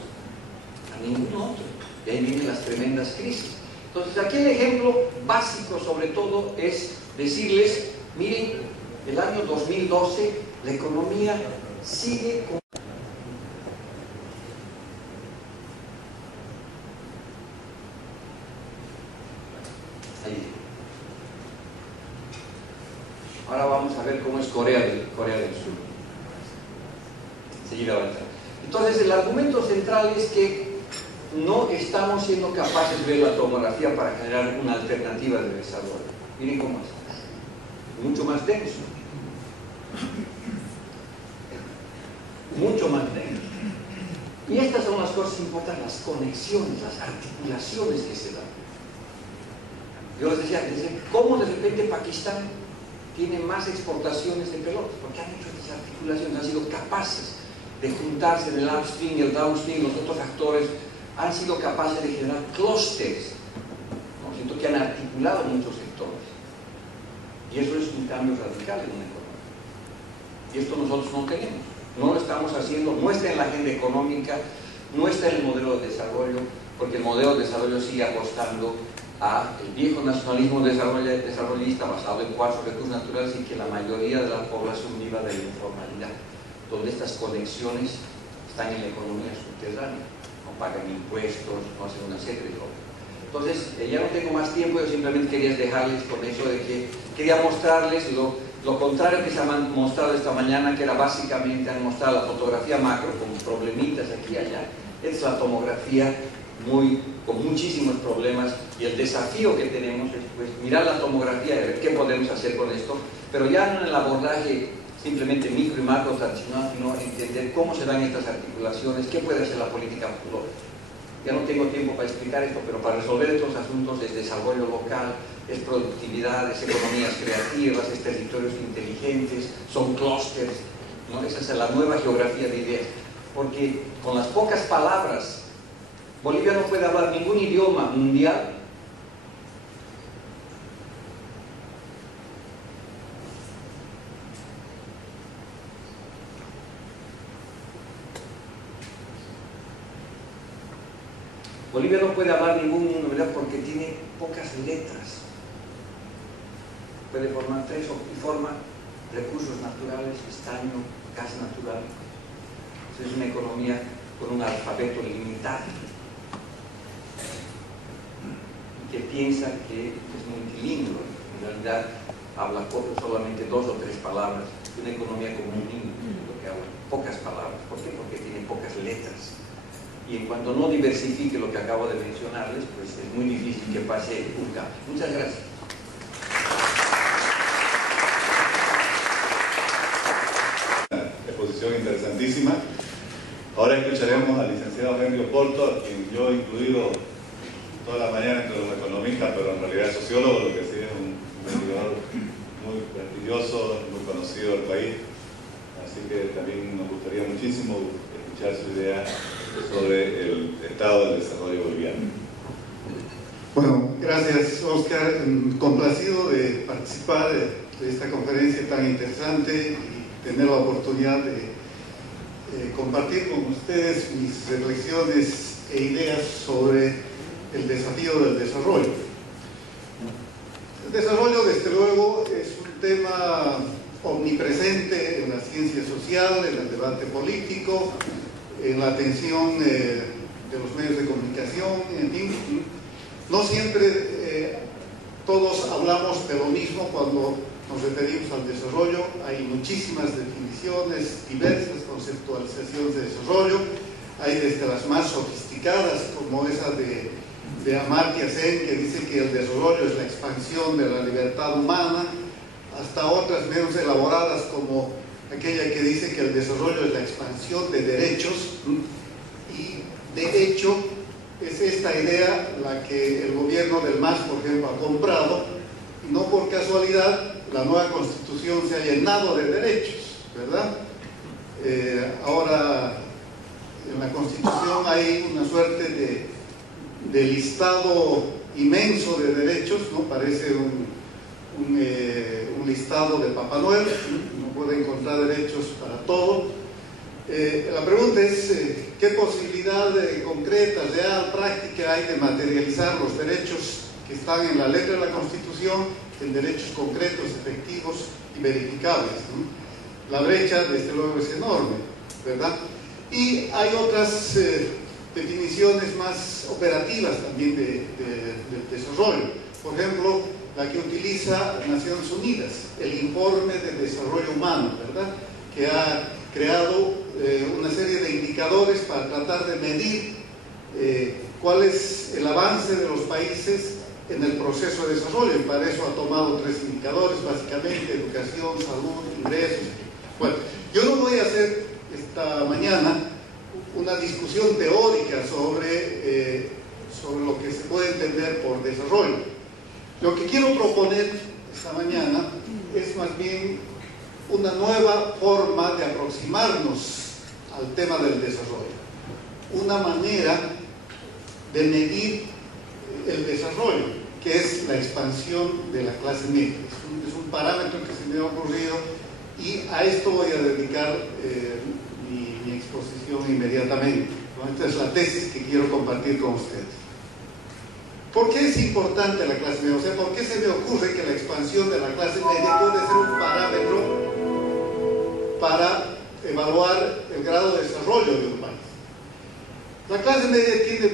a ningún otro. Y ahí vienen las tremendas crisis. Entonces, aquí el ejemplo básico, sobre todo, es decirles, miren, el año 2012, la economía sigue con... Ahora vamos a ver cómo es Corea del Sur. Seguir avanzando. Entonces, el argumento central es que no estamos siendo capaces de ver la tomografía para generar una alternativa de desarrollo. Miren cómo es. Mucho más denso. Mucho más denso. Y estas son las cosas importantes, las conexiones, las articulaciones que se dan. Yo les decía, ¿cómo de repente Pakistán tiene más exportaciones de pelotas? Porque han hecho estas articulaciones, han sido capaces de juntarse en el upstream y el downstream, los otros actores han sido capaces de generar clústeres, ¿no? Siento que han articulado muchos sectores. Y eso es un cambio radical en una economía. Y esto nosotros no tenemos. No lo estamos haciendo, no está en la agenda económica, no está en el modelo de desarrollo, porque el modelo de desarrollo sigue apostando a el viejo nacionalismo desarrollista basado en 4 recursos naturales y que la mayoría de la población viva de la informalidad, donde estas conexiones están en la economía subterránea, no pagan impuestos, no hacen una serie de cosas. Entonces, ya no tengo más tiempo, yo simplemente quería dejarles con eso de que quería mostrarles lo contrario que se ha mostrado esta mañana, que era básicamente han mostrado la fotografía macro con problemitas aquí y allá. Esta es la tomografía con muchísimos problemas, y el desafío que tenemos es pues, mirar la tomografía y ver qué podemos hacer con esto, pero ya no en el abordaje simplemente micro y macro tradicional, sino entender cómo se dan estas articulaciones, qué puede hacer la política Ya no tengo tiempo para explicar esto, pero para resolver estos asuntos es desarrollo local, es productividad, es economías creativas, es territorios inteligentes, son clústeres, ¿no? Esa es la nueva geografía de ideas. Porque con las pocas palabras, Bolivia no puede hablar ningún idioma mundial. Bolivia no puede hablar ningún mundo, ¿verdad? Porque tiene pocas letras. Puede formar tres y forma recursos naturales, estaño, gas natural. Es una economía con un alfabeto limitado y que piensa que es multilingüe. En realidad habla solamente 2 o 3 palabras. Una economía como un niño, lo que habla pocas palabras. ¿Por qué? Porque tiene pocas letras. Y en cuanto no diversifique lo que acabo de mencionarles, pues es muy difícil que pase un cambio. Muchas gracias. Exposición interesantísima. Ahora escucharemos al licenciado Henry Oporto, a quien yo he incluido toda la mañana entre los economistas, pero en realidad es sociólogo, lo que sí es un investigador muy prestigioso, muy conocido del país. Así que también nos gustaría muchísimo escuchar su idea sobre el estado del desarrollo boliviano. Bueno, gracias Oscar, complacido de participar de esta conferencia tan interesante y tener la oportunidad de compartir con ustedes mis reflexiones e ideas sobre el desafío del desarrollo. El desarrollo, desde luego, es un tema omnipresente en la ciencia social, en el debate político, en la atención de los medios de comunicación, en fin. No siempre todos hablamos de lo mismo cuando nos referimos al desarrollo. Hay muchísimas definiciones, diversas conceptualizaciones de desarrollo. Hay desde las más sofisticadas, como esa de Amartya Sen, que dice que el desarrollo es la expansión de la libertad humana, hasta otras menos elaboradas, como aquella que dice que el desarrollo es la expansión de derechos. Y de hecho es esta idea la que el gobierno del MAS, por ejemplo, ha comprado, y no por casualidad la nueva constitución se ha llenado de derechos, ¿verdad? Ahora en la constitución hay una suerte de listado inmenso de derechos, ¿no? Parece un listado de Papá Noel, uno puede encontrar derechos para todo. La pregunta es, ¿qué posibilidad concreta, real, práctica hay de materializar los derechos que están en la letra de la Constitución en derechos concretos, efectivos y verificables, ¿no? La brecha, desde luego, es enorme, ¿verdad? Y hay otras definiciones más operativas también del desarrollo. Por ejemplo, la que utiliza Naciones Unidas, el Informe de Desarrollo Humano, ¿verdad? Que ha creado una serie de indicadores para tratar de medir cuál es el avance de los países en el proceso de desarrollo, y para eso ha tomado 3 indicadores, básicamente: educación, salud, ingresos. Bueno, yo no voy a hacer esta mañana una discusión teórica sobre lo que se puede entender por desarrollo. Lo que quiero proponer esta mañana es más bien una nueva forma de aproximarnos al tema del desarrollo, una manera de medir el desarrollo, que es la expansión de la clase media. Es un parámetro que se me ha ocurrido, y a esto voy a dedicar mi exposición inmediatamente. Esta es la tesis que quiero compartir con ustedes. ¿Por qué es importante la clase media? O sea, ¿por qué se me ocurre que la expansión de la clase media puede ser un parámetro para evaluar el grado de desarrollo de un país? La clase media tiene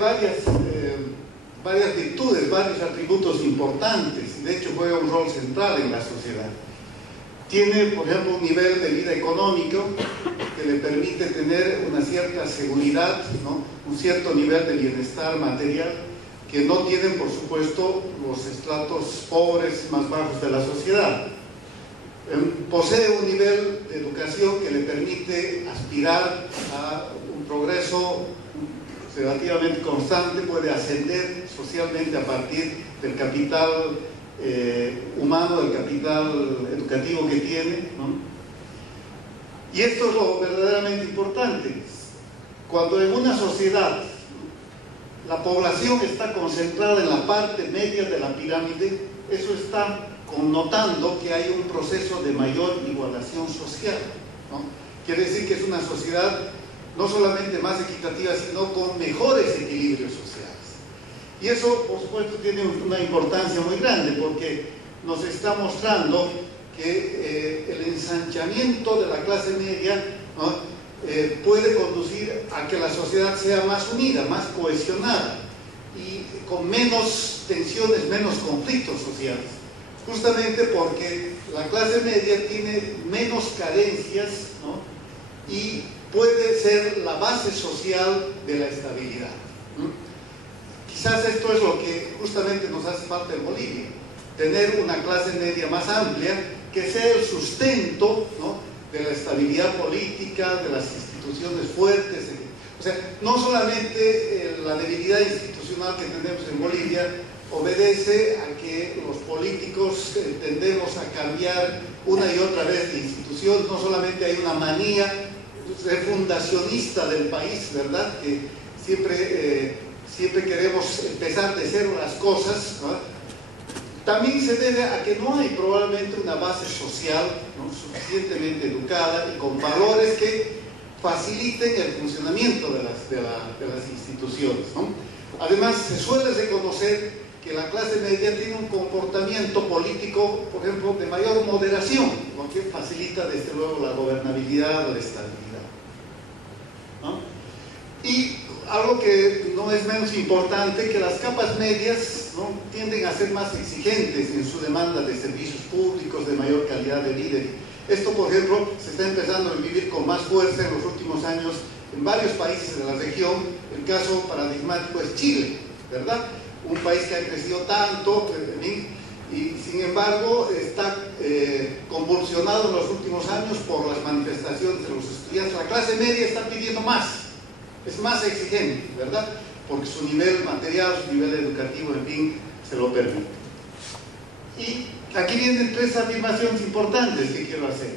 varias virtudes, varios atributos importantes, y de hecho juega un rol central en la sociedad. Tiene, por ejemplo, un nivel de vida económico que le permite tener una cierta seguridad, ¿no? Un cierto nivel de bienestar material que no tienen, por supuesto, los estratos pobres más bajos de la sociedad. Posee un nivel de educación que le permite aspirar a un progreso relativamente constante, puede ascender socialmente a partir del capital humano, del capital educativo que tiene, ¿no? Y esto es lo verdaderamente importante. Cuando en una sociedad la población está concentrada en la parte media de la pirámide, eso está connotando que hay un proceso de mayor igualación social, ¿no? Quiere decir que es una sociedad no solamente más equitativa, sino con mejores equilibrios sociales. Y eso, por supuesto, tiene una importancia muy grande, porque nos está mostrando que el ensanchamiento de la clase media, ¿no?, puede conducir a que la sociedad sea más unida, más cohesionada y con menos tensiones, menos conflictos sociales. Justamente porque la clase media tiene menos carencias, ¿no?, y puede ser la base social de la estabilidad. Quizás esto es lo que justamente nos hace falta en Bolivia, tener una clase media más amplia que sea el sustento, ¿no?, de la estabilidad política, de las instituciones fuertes. O sea, no solamente la debilidad institucional que tenemos en Bolivia obedece a que los políticos tendemos a cambiar una y otra vez de institución, no solamente hay una manía refundacionista del país, ¿verdad?, que siempre queremos empezar de cero las cosas, ¿no? También se debe a que no hay probablemente una base social, ¿no?, suficientemente educada y con valores que faciliten el funcionamiento de las instituciones, ¿no? Además, se suele reconocer que la clase media tiene un comportamiento político, por ejemplo, de mayor moderación, lo que facilita desde luego la gobernabilidad, la estabilidad, ¿no? Y algo que no es menos importante, que las capas medias, ¿no?, tienden a ser más exigentes en su demanda de servicios públicos, de mayor calidad de vida. Esto, por ejemplo, se está empezando a vivir con más fuerza en los últimos años en varios países de la región. El caso paradigmático es Chile, ¿verdad? Un país que ha crecido tanto, y sin embargo está convulsionado en los últimos años por las manifestaciones de los estudiantes. La clase media está pidiendo más, es más exigente, ¿verdad?, porque su nivel material, su nivel educativo, en fin, se lo permite. Y aquí vienen tres afirmaciones importantes que quiero hacer.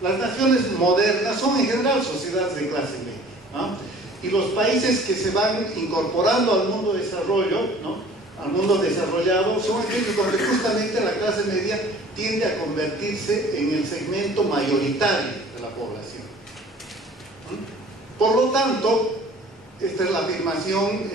Las naciones modernas son en general sociedades de clase media, ¿no? Y los países que se van incorporando al mundo de desarrollo, ¿no?, al mundo desarrollado, son aquellos donde justamente la clase media tiende a convertirse en el segmento mayoritario de la población. Por lo tanto, esta es la afirmación,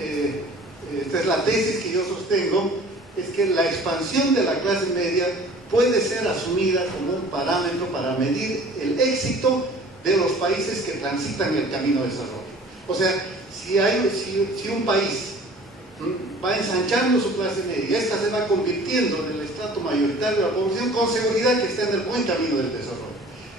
esta es la tesis que yo sostengo, es que la expansión de la clase media puede ser asumida como un parámetro para medir el éxito de los países que transitan el camino de desarrollo. O sea, si un país va ensanchando su clase media, esta se va convirtiendo en el estrato mayoritario de la población, con seguridad que está en el buen camino del desarrollo.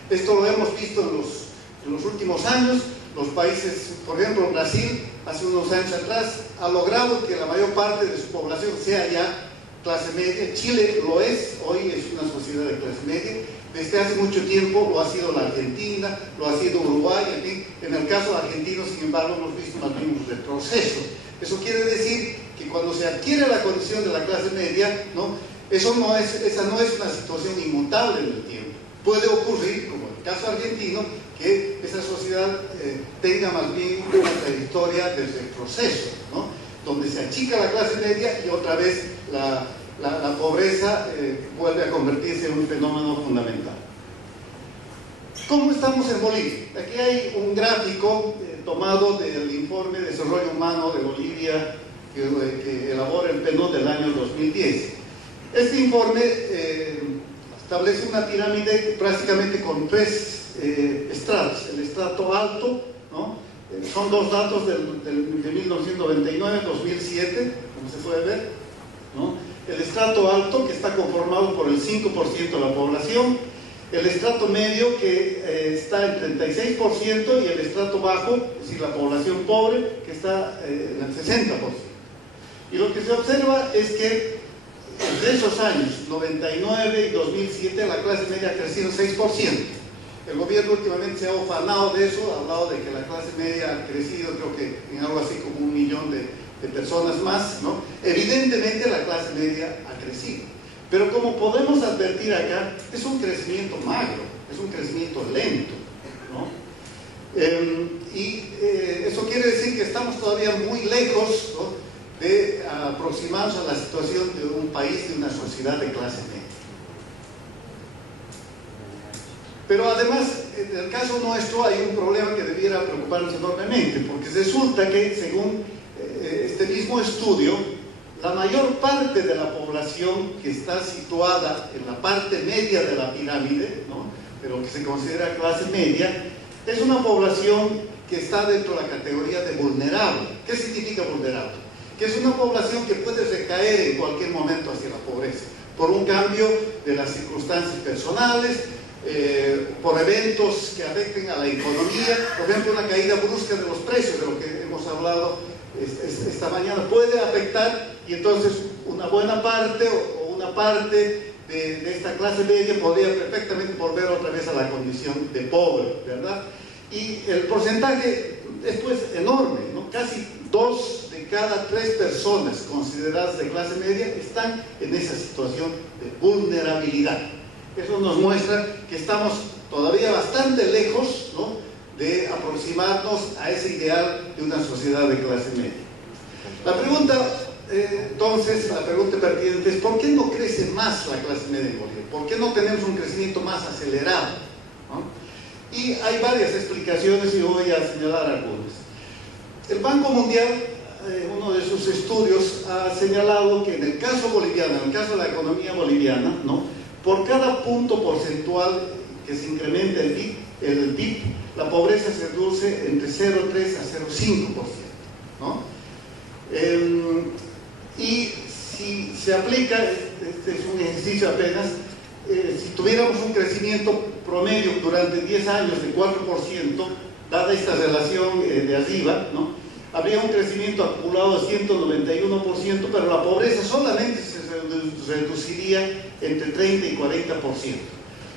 Esto lo hemos visto en los últimos años. Los países, por ejemplo, Brasil, hace unos años atrás, ha logrado que la mayor parte de su población sea ya clase media. Chile lo es, hoy es una sociedad de clase media. Desde hace mucho tiempo lo ha sido la Argentina, lo ha sido Uruguay, en fin. En el caso argentino, sin embargo, hemos visto más bien un retroceso. Eso quiere decir que cuando se adquiere la condición de la clase media, ¿no?, esa no es una situación inmutable en el tiempo. Puede ocurrir, como en el caso argentino, que esa sociedad tenga más bien una trayectoria de retroceso, ¿no?, donde se achica la clase media y otra vez la pobreza vuelve a convertirse en un fenómeno fundamental. ¿Cómo estamos en Bolivia? Aquí hay un gráfico tomado del informe de desarrollo humano de Bolivia que elabora el PNUD del año 2010. Este informe establece una pirámide prácticamente con tres estratos. El estrato alto, ¿no?, son dos datos de 1999, 2007, como se puede ver, ¿no? El estrato alto, que está conformado por el 5% de la población, el estrato medio, que está en 36%, y el estrato bajo, es decir, la población pobre, que está en el 60%. Y lo que se observa es que entre esos años, 99 y 2007, la clase media ha crecido 6%. El gobierno últimamente se ha ufanado de eso, ha hablado de que la clase media ha crecido, creo que en algo así como 1 millón de personas más, ¿no? Evidentemente la clase media ha crecido, pero como podemos advertir acá, es un crecimiento magro, es un crecimiento lento, ¿no? Eso quiere decir que estamos todavía muy lejos, ¿no?, de aproximarnos a la situación de un país, de una sociedad de clase media. Pero además, en el caso nuestro hay un problema que debiera preocuparnos enormemente, porque resulta que, según este mismo estudio, la mayor parte de la población que está situada en la parte media de la pirámide, ¿no?, pero que se considera clase media, es una población que está dentro de la categoría de vulnerable. ¿Qué significa vulnerable? Que es una población que puede recaer en cualquier momento hacia la pobreza, por un cambio de las circunstancias personales, por eventos que afecten a la economía, por ejemplo una caída brusca de los precios, de lo que hemos hablado esta mañana, puede afectar, y entonces una buena parte o una parte de esta clase media podría perfectamente volver otra vez a la condición de pobre, ¿verdad? Y el porcentaje es pues enorme, ¿no? Casi 2 de cada 3 personas consideradas de clase media están en esa situación de vulnerabilidad. Eso nos muestra que estamos todavía bastante lejos, ¿no?, de aproximarnos a ese ideal de una sociedad de clase media. La pregunta, entonces, la pregunta pertinente es: ¿por qué no crece más la clase media en Bolivia? ¿Por qué no tenemos un crecimiento más acelerado, ¿no? Y hay varias explicaciones y voy a señalar algunas. El Banco Mundial, uno de sus estudios, ha señalado que en el caso boliviano, en el caso de la economía boliviana, ¿no?, por cada punto porcentual que se incrementa el PIB, la pobreza se reduce entre 0,3 a 0,5%, ¿no? Y si se aplica, este es un ejercicio apenas, si tuviéramos un crecimiento promedio durante 10 años de 4%, dada esta relación de arriba, ¿no?, habría un crecimiento acumulado de 191%, pero la pobreza solamente se reduciría entre 30 y 40%.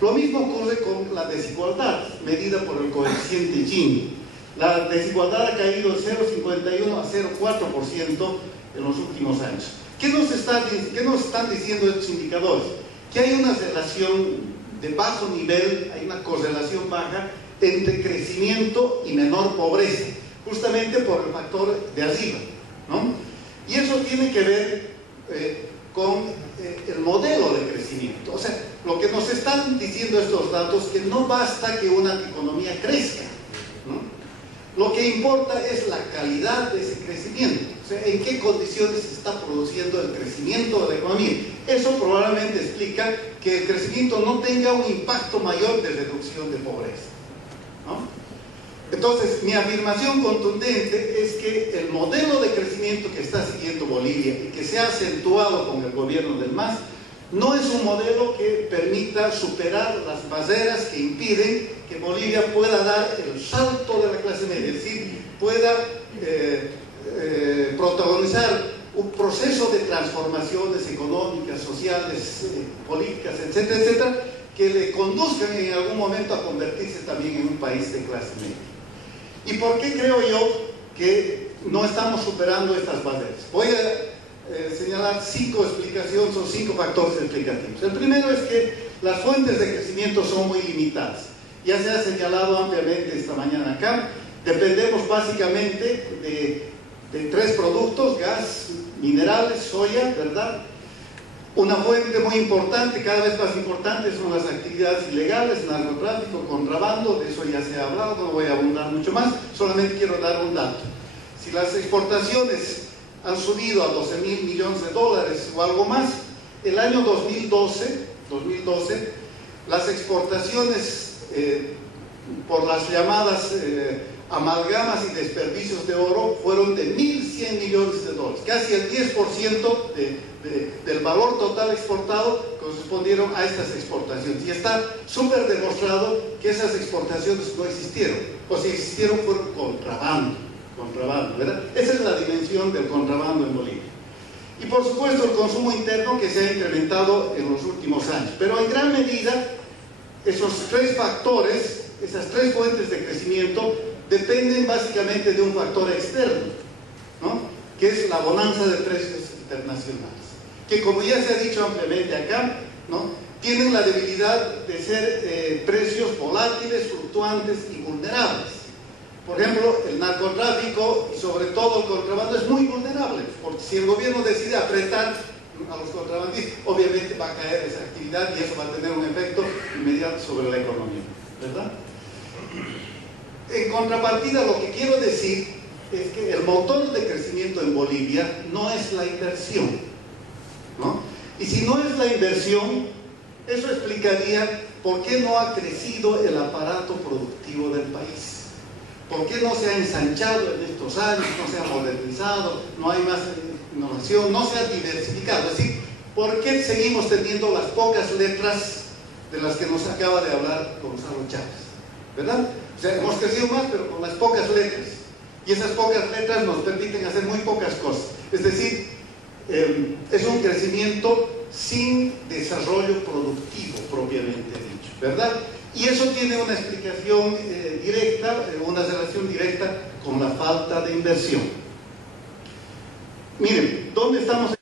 Lo mismo ocurre con la desigualdad, medida por el coeficiente Gini. La desigualdad ha caído de 0,51 a 0,4% en los últimos años. ¿Qué nos están diciendo estos indicadores? Que hay una relación de bajo nivel, hay una correlación baja entre crecimiento y menor pobreza, justamente por el factor de arriba, ¿no? Y eso tiene que ver con el modelo de crecimiento. O sea, lo que nos están diciendo estos datos es que no basta que una economía crezca, ¿no? Lo que importa es la calidad de ese crecimiento, o sea, en qué condiciones se está produciendo el crecimiento de la economía. Eso probablemente explica que el crecimiento no tenga un impacto mayor de reducción de pobreza, ¿no? Entonces, mi afirmación contundente es que el modelo de crecimiento que está siguiendo Bolivia y que se ha acentuado con el gobierno del MAS no es un modelo que permita superar las barreras que impiden que Bolivia pueda dar el salto de la clase media, es decir, pueda protagonizar un proceso de transformaciones económicas, sociales, políticas, etcétera, etcétera, que le conduzcan en algún momento a convertirse también en un país de clase media. ¿Y por qué creo yo que no estamos superando estas barreras? Voy a señalar 5 explicaciones o 5 factores explicativos. El primero es que las fuentes de crecimiento son muy limitadas. Ya se ha señalado ampliamente esta mañana acá. Dependemos básicamente de 3 productos: gas, minerales, soya, ¿verdad? Una fuente muy importante, cada vez más importante, son las actividades ilegales, narcotráfico, contrabando. De eso ya se ha hablado, no voy a abundar mucho más, solamente quiero dar un dato. Si las exportaciones han subido a 12.000 millones de dólares o algo más, el año 2012 las exportaciones por las llamadas amalgamas y desperdicios de oro fueron de 1.100 millones de dólares, casi el 10% del valor total exportado correspondieron a estas exportaciones, y está súper demostrado que esas exportaciones no existieron, o si existieron fueron contrabando, ¿verdad? Esa es la dimensión del contrabando en Bolivia. Y por supuesto el consumo interno, que se ha incrementado en los últimos años, pero en gran medida esos tres factores, esas tres fuentes de crecimiento, dependen básicamente de un factor externo, ¿no? Que es la bonanza de precios internacionales, que como ya se ha dicho ampliamente acá, ¿no? Tienen la debilidad de ser precios volátiles, fluctuantes y vulnerables. Por ejemplo, el narcotráfico y sobre todo el contrabando es muy vulnerable, porque si el gobierno decide apretar a los contrabandistas, obviamente va a caer esa actividad y eso va a tener un efecto inmediato sobre la economía, ¿verdad? En contrapartida, lo que quiero decir es que el motor de crecimiento en Bolivia no es la inversión, ¿no? Y si no es la inversión, eso explicaría por qué no ha crecido el aparato productivo del país. ¿Por qué no se ha ensanchado en estos años, no se ha modernizado, no hay más innovación, no se ha diversificado? Es decir, ¿por qué seguimos teniendo las pocas letras de las que nos acaba de hablar Gonzalo Chávez? ¿Verdad? O sea, hemos crecido más, pero con las pocas letras. Y esas pocas letras nos permiten hacer muy pocas cosas. Es decir, es un crecimiento sin desarrollo productivo propiamente dicho, ¿verdad? Y eso tiene una explicación directa, una relación directa con la falta de inversión. Miren, ¿dónde estamos?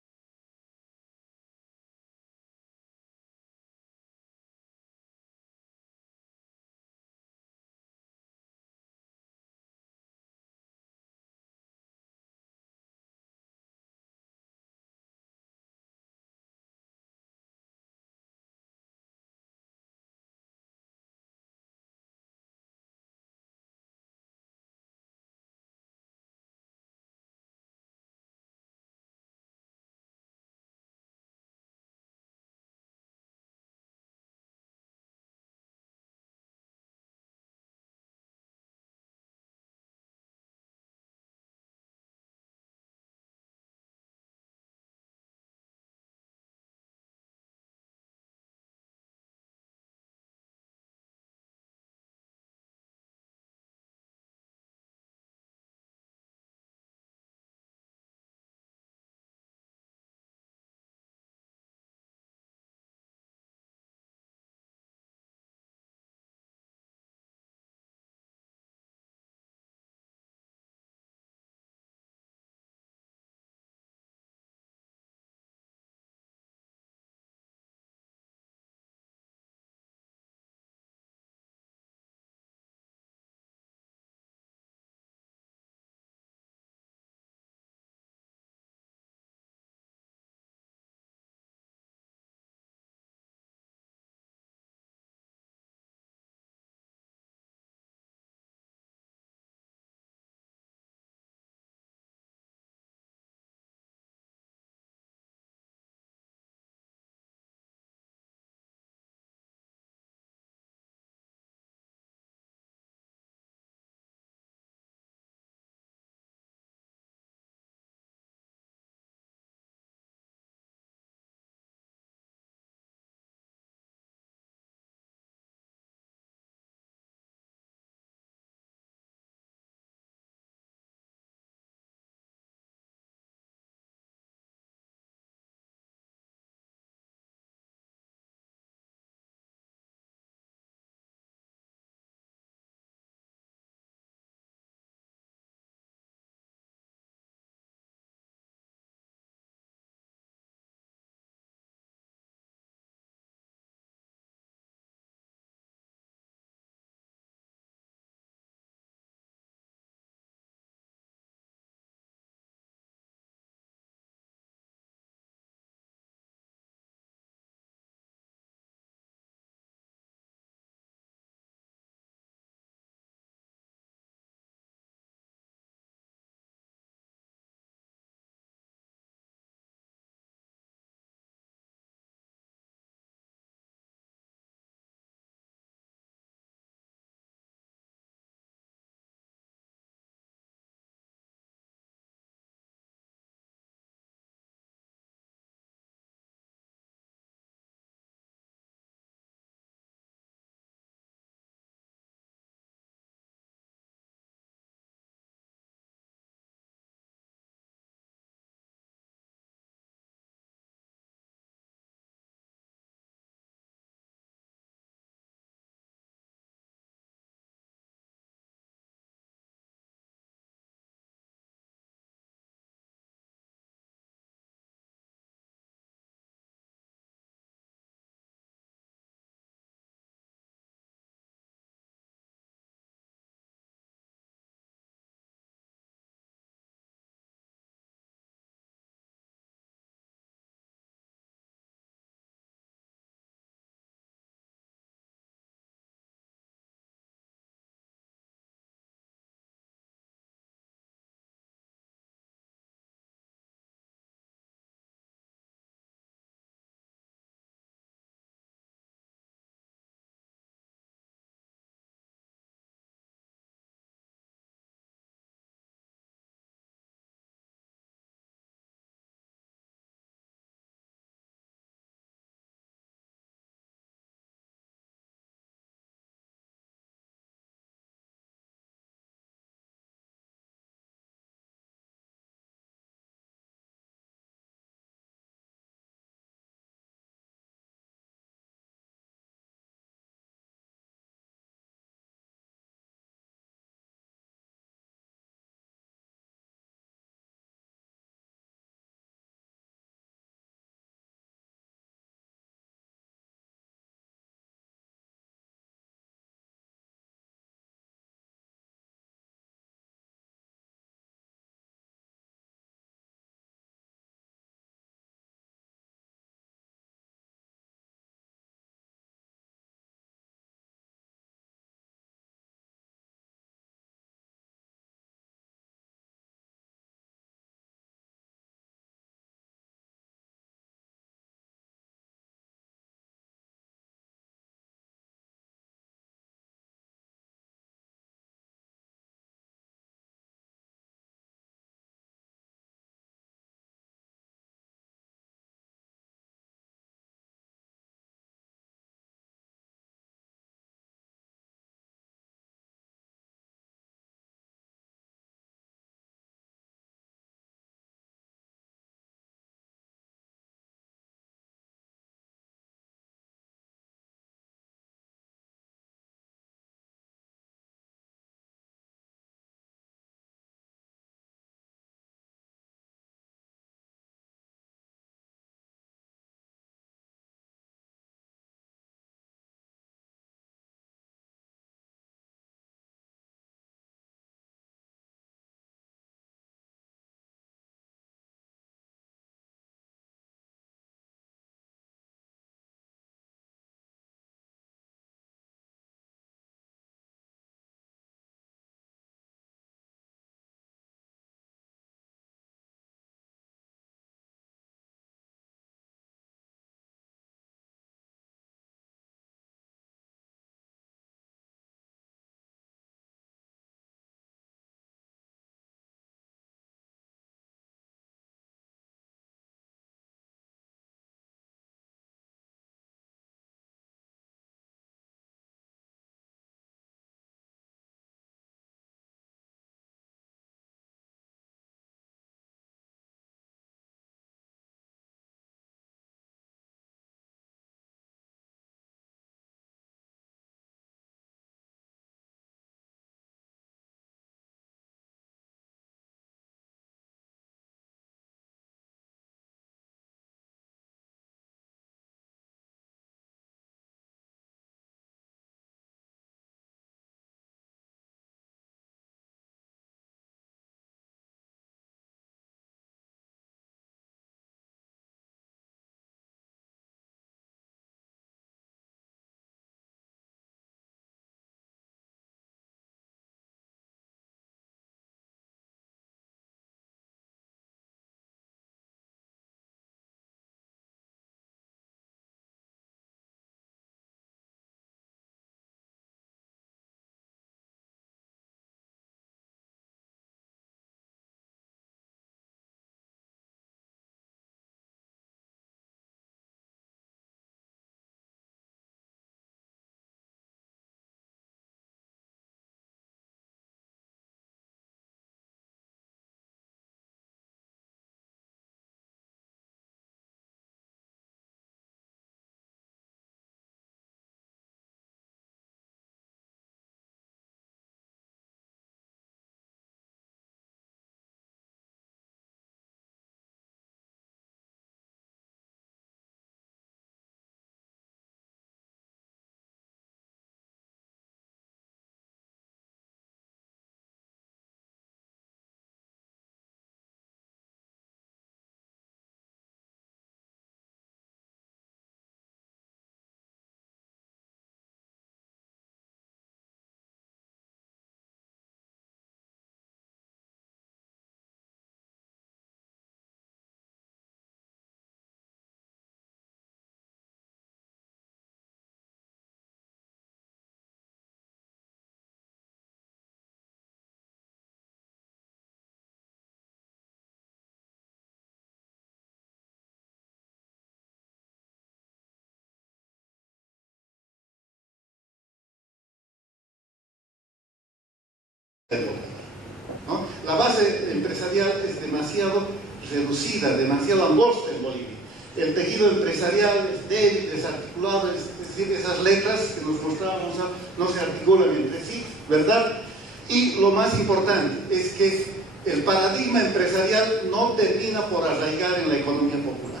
¿no? La base empresarial es demasiado reducida, demasiado angosta en Bolivia. El tejido empresarial es débil, desarticulado, es decir, esas letras que nos mostrábamos no se articulan entre sí, ¿verdad? Y lo más importante es que el paradigma empresarial no termina por arraigar en la economía popular,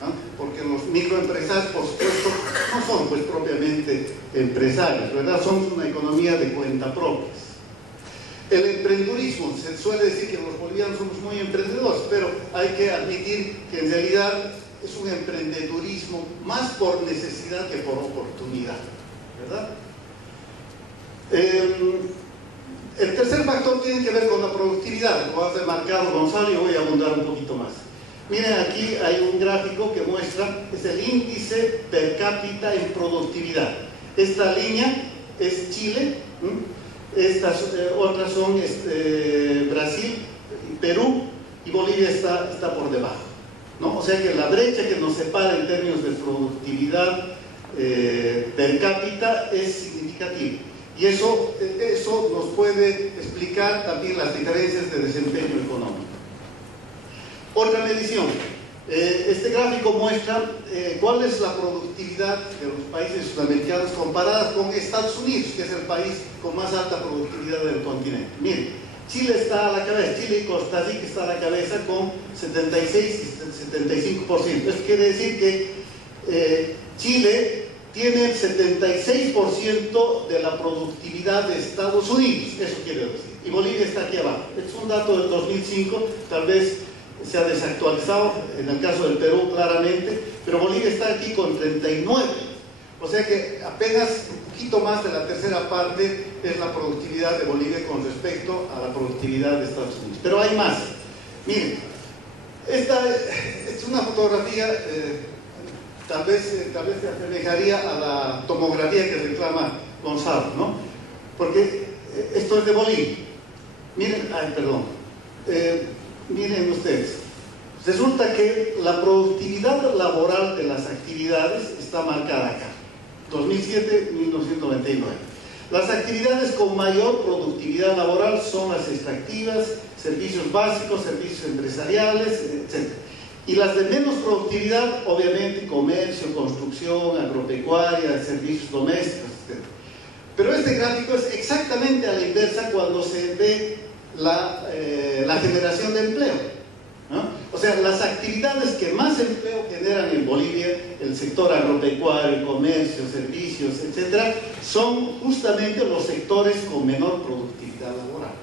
¿no? Porque los microempresarios, por supuesto, no son pues propiamente empresarios, ¿verdad? Somos una economía de cuenta propias. El emprendedurismo, se suele decir que los bolivianos somos muy emprendedores, pero hay que admitir que en realidad es un emprendedurismo más por necesidad que por oportunidad, ¿verdad? El tercer factor tiene que ver con la productividad, lo ha remarcado Gonzalo y voy a abundar un poquito más. Miren, aquí hay un gráfico que muestra, es el índice per cápita en productividad. Esta línea es Chile, estas otras son Brasil, Perú, y Bolivia está por debajo, ¿no? O sea que la brecha que nos separa en términos de productividad per cápita es significativa. Y eso nos puede explicar también las diferencias de desempeño económico. Otra medición. Este gráfico muestra cuál es la productividad de los países sudamericanos comparadas con Estados Unidos, que es el país con más alta productividad del continente. Miren, Chile está a la cabeza, Chile y Costa Rica está a la cabeza con 76 y 75%. Eso quiere decir que Chile tiene el 76% de la productividad de Estados Unidos, eso quiere decir. Y Bolivia está aquí abajo. Es un dato del 2005, tal vez se ha desactualizado, en el caso del Perú claramente, pero Bolivia está aquí con 39. O sea que apenas un poquito más de la tercera parte es la productividad de Bolivia con respecto a la productividad de Estados Unidos. Pero hay más. Miren, esta es una fotografía, tal vez se asemejaría a la tomografía que reclama Gonzalo, ¿no? Porque esto es de Bolivia. Miren, miren ustedes, resulta que la productividad laboral de las actividades está marcada acá, 2007-1999. Las actividades con mayor productividad laboral son las extractivas, servicios básicos, servicios empresariales, etc. Y las de menos productividad, obviamente, comercio, construcción, agropecuaria, servicios domésticos, etc. Pero este gráfico es exactamente a la inversa cuando se ve la generación de empleo, ¿no? O sea, las actividades que más empleo generan en Bolivia, el sector agropecuario, comercio, servicios, etc., son justamente los sectores con menor productividad laboral.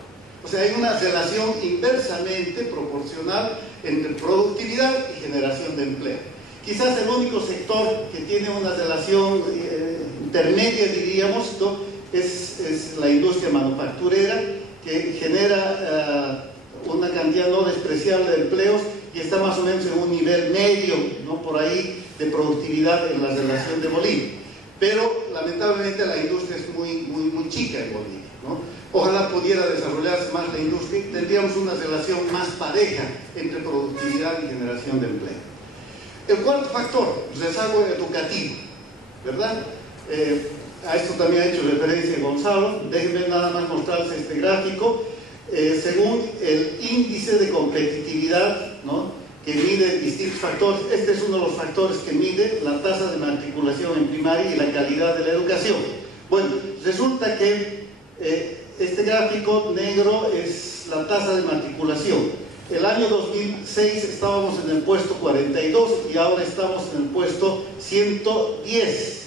O sea, hay una relación inversamente proporcional entre productividad y generación de empleo. Quizás el único sector que tiene una relación intermedia, diríamos, ¿no? es la industria manufacturera, que genera una cantidad no despreciable de empleos y está más o menos en un nivel medio, ¿no? Por ahí, de productividad en la relación de Bolivia. Pero lamentablemente la industria es muy chica en Bolivia, ¿no? Ojalá pudiera desarrollarse más la industria y tendríamos una relación más pareja entre productividad y generación de empleo. El cuarto factor, rezago educativo, ¿verdad? A esto también ha hecho referencia Gonzalo. Déjenme nada más mostrarles este gráfico. Según el índice de competitividad, ¿no? Que mide distintos factores, este es uno de los factores que mide la tasa de matriculación en primaria y la calidad de la educación. Bueno, resulta que este gráfico negro es la tasa de matriculación. El año 2006 estábamos en el puesto 42 y ahora estamos en el puesto 110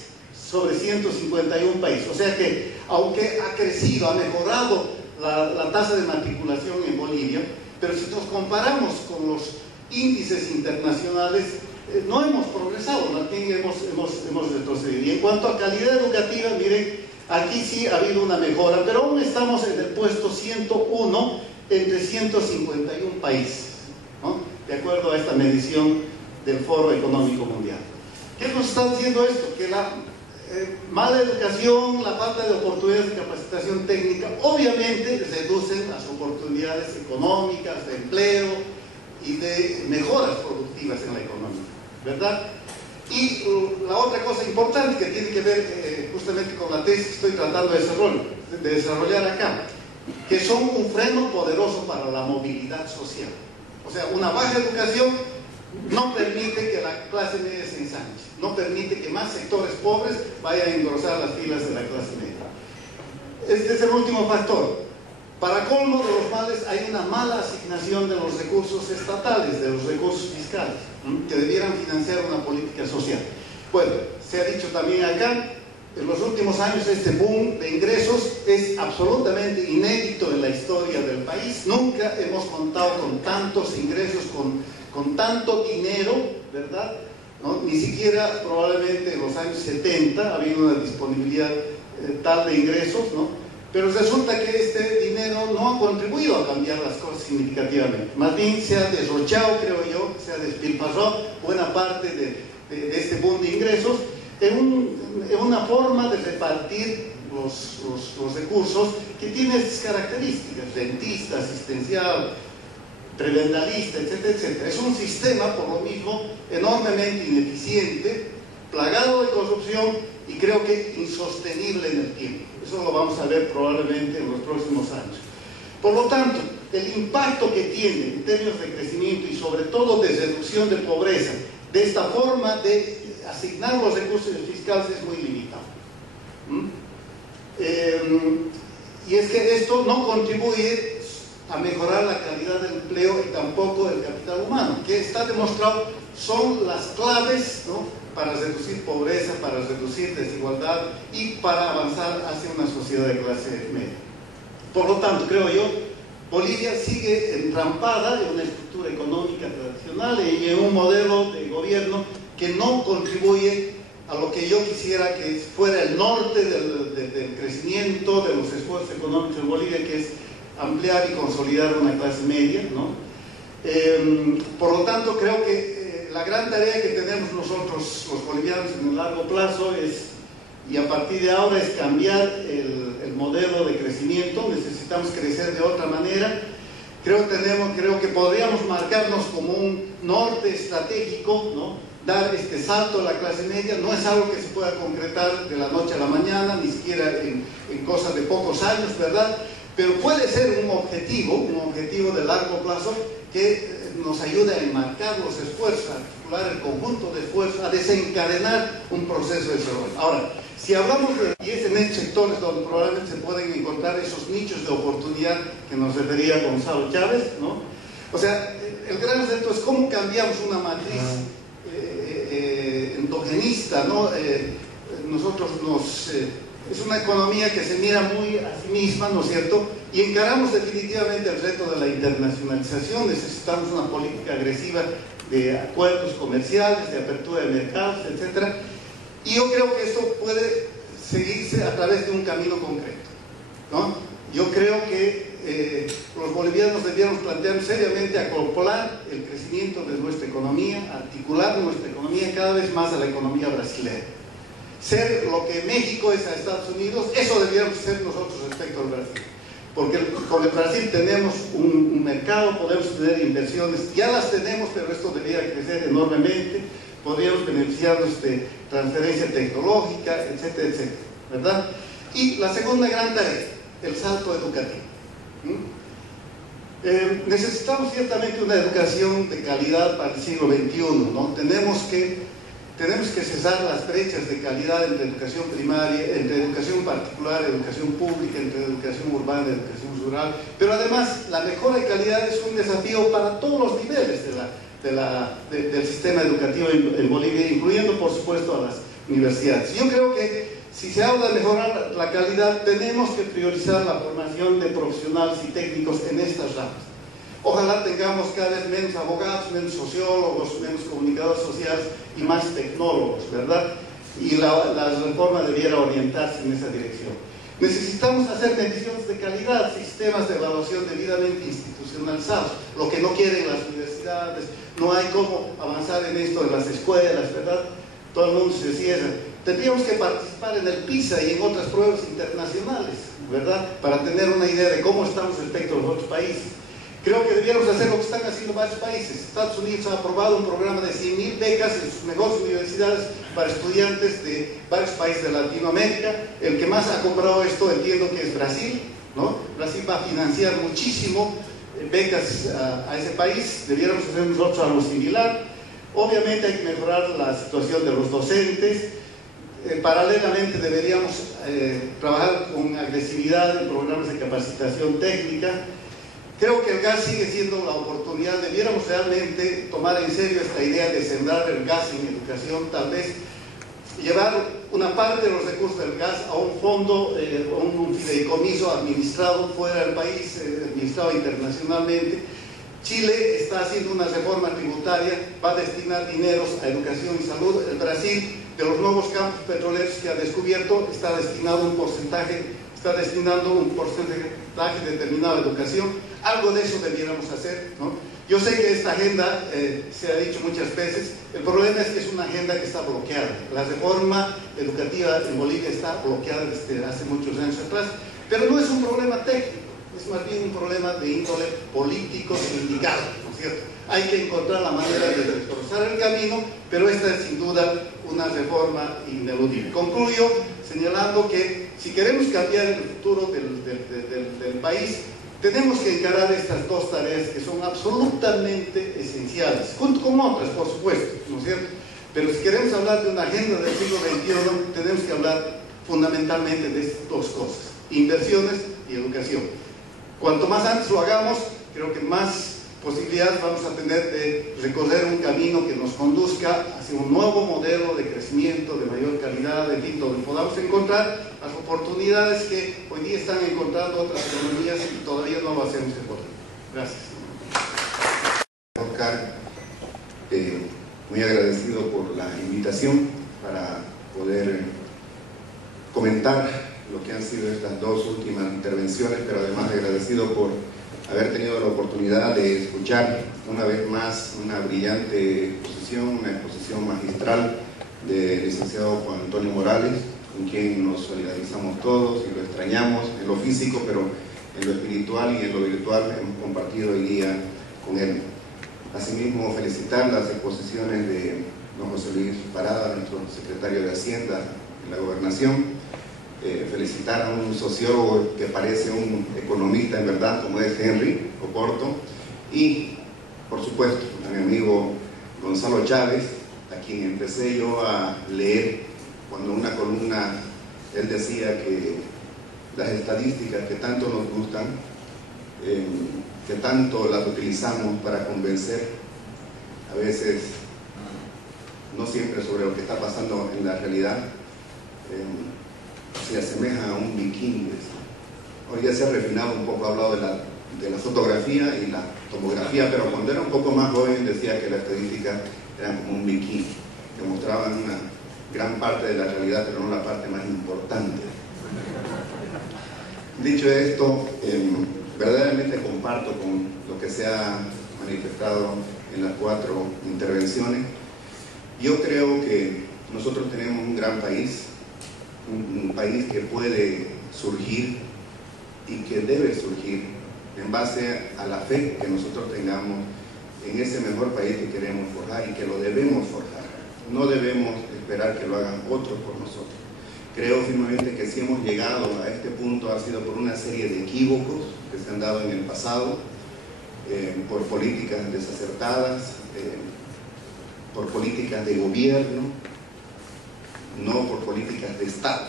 sobre 151 países. O sea que, aunque ha crecido, ha mejorado la tasa de matriculación en Bolivia, pero si nos comparamos con los índices internacionales, no hemos progresado, más bien hemos retrocedido. Y en cuanto a calidad educativa, miren, aquí sí ha habido una mejora, pero aún estamos en el puesto 101 entre 151 países, ¿no? De acuerdo a esta medición del Foro Económico Mundial. ¿Qué nos está diciendo esto? Que la mala educación, la falta de oportunidades de capacitación técnica, obviamente reducen las oportunidades económicas, de empleo y de mejoras productivas en la economía, ¿verdad? Y la otra cosa importante que tiene que ver justamente con la tesis que estoy tratando de desarrollar acá, que son un freno poderoso para la movilidad social. O sea, una baja educación no permite que la clase media se ensanche, no permite que más sectores pobres vayan a engrosar las filas de la clase media. Este es el último factor. Para colmo de los males, hay una mala asignación de los recursos estatales, de los recursos fiscales, que debieran financiar una política social. Bueno, se ha dicho también acá, en los últimos años este boom de ingresos es absolutamente inédito en la historia del país. Nunca hemos contado con tantos ingresos, con tanto dinero, ¿verdad? ¿No? Ni siquiera probablemente en los años 70 ha habido una disponibilidad tal de ingresos, ¿no? Pero resulta que este dinero no ha contribuido a cambiar las cosas significativamente. Más bien se ha derrochado, creo yo, se ha despilfarrado buena parte de este boom de ingresos en una forma de repartir los recursos que tiene estas características: rentista, asistencial, prebentalista, etcétera, etcétera. Es un sistema, por lo mismo, enormemente ineficiente, plagado de corrupción y creo que insostenible en el tiempo. Eso lo vamos a ver probablemente en los próximos años. Por lo tanto, el impacto que tiene en términos de crecimiento y sobre todo de reducción de pobreza de esta forma de asignar los recursos fiscales es muy limitado. Y es que esto no contribuye a mejorar la calidad del empleo y tampoco el capital humano, que está demostrado son las claves, ¿no?, para reducir pobreza, para reducir desigualdad y para avanzar hacia una sociedad de clase media. Por lo tanto, creo yo, Bolivia sigue entrampada en una estructura económica tradicional y en un modelo de gobierno que no contribuye a lo que yo quisiera que fuera el norte del crecimiento, de los esfuerzos económicos en Bolivia, que es ampliar y consolidar una clase media, ¿no? Por lo tanto, creo que la gran tarea que tenemos nosotros, los bolivianos, en el largo plazo y a partir de ahora, es cambiar el modelo de crecimiento. Necesitamos crecer de otra manera. Creo que podríamos marcarnos como un norte estratégico, ¿no? Dar este salto a la clase media. No es algo que se pueda concretar de la noche a la mañana, ni siquiera en cosas de pocos años, ¿verdad? Pero puede ser un objetivo de largo plazo que nos ayude a enmarcar los esfuerzos, a articular el conjunto de esfuerzos, a desencadenar un proceso de desarrollo. Ahora, si hablamos y es en estos sectores donde probablemente se pueden encontrar esos nichos de oportunidad que nos refería Gonzalo Chávez, ¿no? O sea, el gran reto es cómo cambiamos una matriz endogenista, ¿no? Es una economía que se mira muy a sí misma, ¿no es cierto? Y encaramos definitivamente el reto de la internacionalización. Necesitamos una política agresiva de acuerdos comerciales, de apertura de mercados, etc. Y yo creo que esto puede seguirse a través de un camino concreto, ¿no? Yo creo que los bolivianos debiéramos plantear seriamente acoplar el crecimiento de nuestra economía, articular nuestra economía cada vez más a la economía brasileña. Ser lo que México es a Estados Unidos, eso deberíamos ser nosotros respecto al Brasil. Porque con el Brasil tenemos un mercado, podemos tener inversiones, ya las tenemos, pero esto debería crecer enormemente, podríamos beneficiarnos de transferencia tecnológica, etcétera, etcétera, ¿verdad? Y la segunda gran tarea, el salto educativo. Necesitamos ciertamente una educación de calidad para el siglo XXI, ¿no? Tenemos que cesar las brechas de calidad entre educación primaria, entre educación particular, educación pública, entre educación urbana y educación rural. Pero además, la mejora de calidad es un desafío para todos los niveles del sistema educativo en Bolivia, incluyendo, por supuesto, a las universidades. Yo creo que si se habla de mejorar la calidad, tenemos que priorizar la formación de profesionales y técnicos en estas ramas. Ojalá tengamos cada vez menos abogados, menos sociólogos, menos comunicadores sociales y más tecnólogos, ¿verdad? Y la reforma debiera orientarse en esa dirección. Necesitamos hacer mediciones de calidad, sistemas de evaluación debidamente institucionalizados, lo que no quieren las universidades. No hay cómo avanzar en esto en las escuelas, ¿verdad? Todo el mundo se cierra. Tendríamos que participar en el PISA y en otras pruebas internacionales, ¿verdad? Para tener una idea de cómo estamos respecto a los otros países. Creo que debiéramos hacer lo que están haciendo varios países. Estados Unidos ha aprobado un programa de 100.000 becas en sus mejores universidades para estudiantes de varios países de Latinoamérica. El que más ha comprado esto entiendo que es Brasil, ¿no? Brasil va a financiar muchísimo becas a ese país, debiéramos hacer nosotros algo similar. Obviamente hay que mejorar la situación de los docentes. Paralelamente deberíamos trabajar con agresividad en programas de capacitación técnica. Creo que el gas sigue siendo la oportunidad. Debiéramos realmente tomar en serio esta idea de sembrar el gas en educación, tal vez llevar una parte de los recursos del gas a un fondo, un fideicomiso administrado fuera del país, administrado internacionalmente. Chile está haciendo una reforma tributaria, va a destinar dineros a educación y salud. El Brasil, de los nuevos campos petroleros que ha descubierto, está destinando un porcentaje determinado a educación. Algo de eso debiéramos hacer, ¿no? Yo sé que esta agenda, se ha dicho muchas veces, el problema es que es una agenda que está bloqueada. La reforma educativa en Bolivia está bloqueada desde hace muchos años atrás, pero no es un problema técnico, es más bien un problema de índole político sindical, ¿no es cierto? Hay que encontrar la manera de reforzar el camino, pero esta es sin duda una reforma ineludible. Concluyo señalando que si queremos cambiar el futuro del país, tenemos que encarar estas dos tareas que son absolutamente esenciales, junto con otras, por supuesto, ¿no es cierto? Pero si queremos hablar de una agenda del siglo XXI, tenemos que hablar fundamentalmente de estas dos cosas: inversiones y educación. Cuanto más antes lo hagamos, creo que más posibilidades vamos a tener de recorrer un camino que nos conduzca hacia un nuevo modelo de crecimiento, de mayor calidad, en fin, donde podamos encontrar las oportunidades que hoy día están encontrando otras economías y todavía no lo hacemos en Bolivia. Gracias. Oscar, muy agradecido por la invitación para poder comentar lo que han sido estas dos últimas intervenciones, pero además agradecido por haber tenido la oportunidad de escuchar una vez más una brillante exposición, una exposición magistral del licenciado Juan Antonio Morales, con quien nos solidarizamos todos y lo extrañamos en lo físico, pero en lo espiritual y en lo virtual hemos compartido hoy día con él. Asimismo, felicitar las exposiciones de don José Luis Parada, nuestro secretario de Hacienda en la Gobernación. Felicitar a un sociólogo que parece un economista en verdad, como es Henry Oporto, y por supuesto a mi amigo Gonzalo Chávez, a quien empecé yo a leer cuando una columna él decía que las estadísticas que tanto nos gustan, que tanto las utilizamos para convencer, a veces no siempre sobre lo que está pasando en la realidad, se asemeja a un bikini. Hoy ya se ha refinado un poco, ha hablado de la fotografía y la tomografía, pero cuando era un poco más joven decía que las estadísticas eran como un bikini, que mostraban una gran parte de la realidad, pero no la parte más importante. Dicho esto, verdaderamente comparto con lo que se ha manifestado en las 4 intervenciones. Yo creo que nosotros tenemos un gran país, un país que puede surgir y que debe surgir en base a la fe que nosotros tengamos en ese mejor país que queremos forjar y que lo debemos forjar. No debemos esperar que lo hagan otros por nosotros. Creo firmemente que si hemos llegado a este punto ha sido por una serie de equívocos que se han dado en el pasado, por políticas desacertadas, por políticas de gobierno, no por políticas de Estado.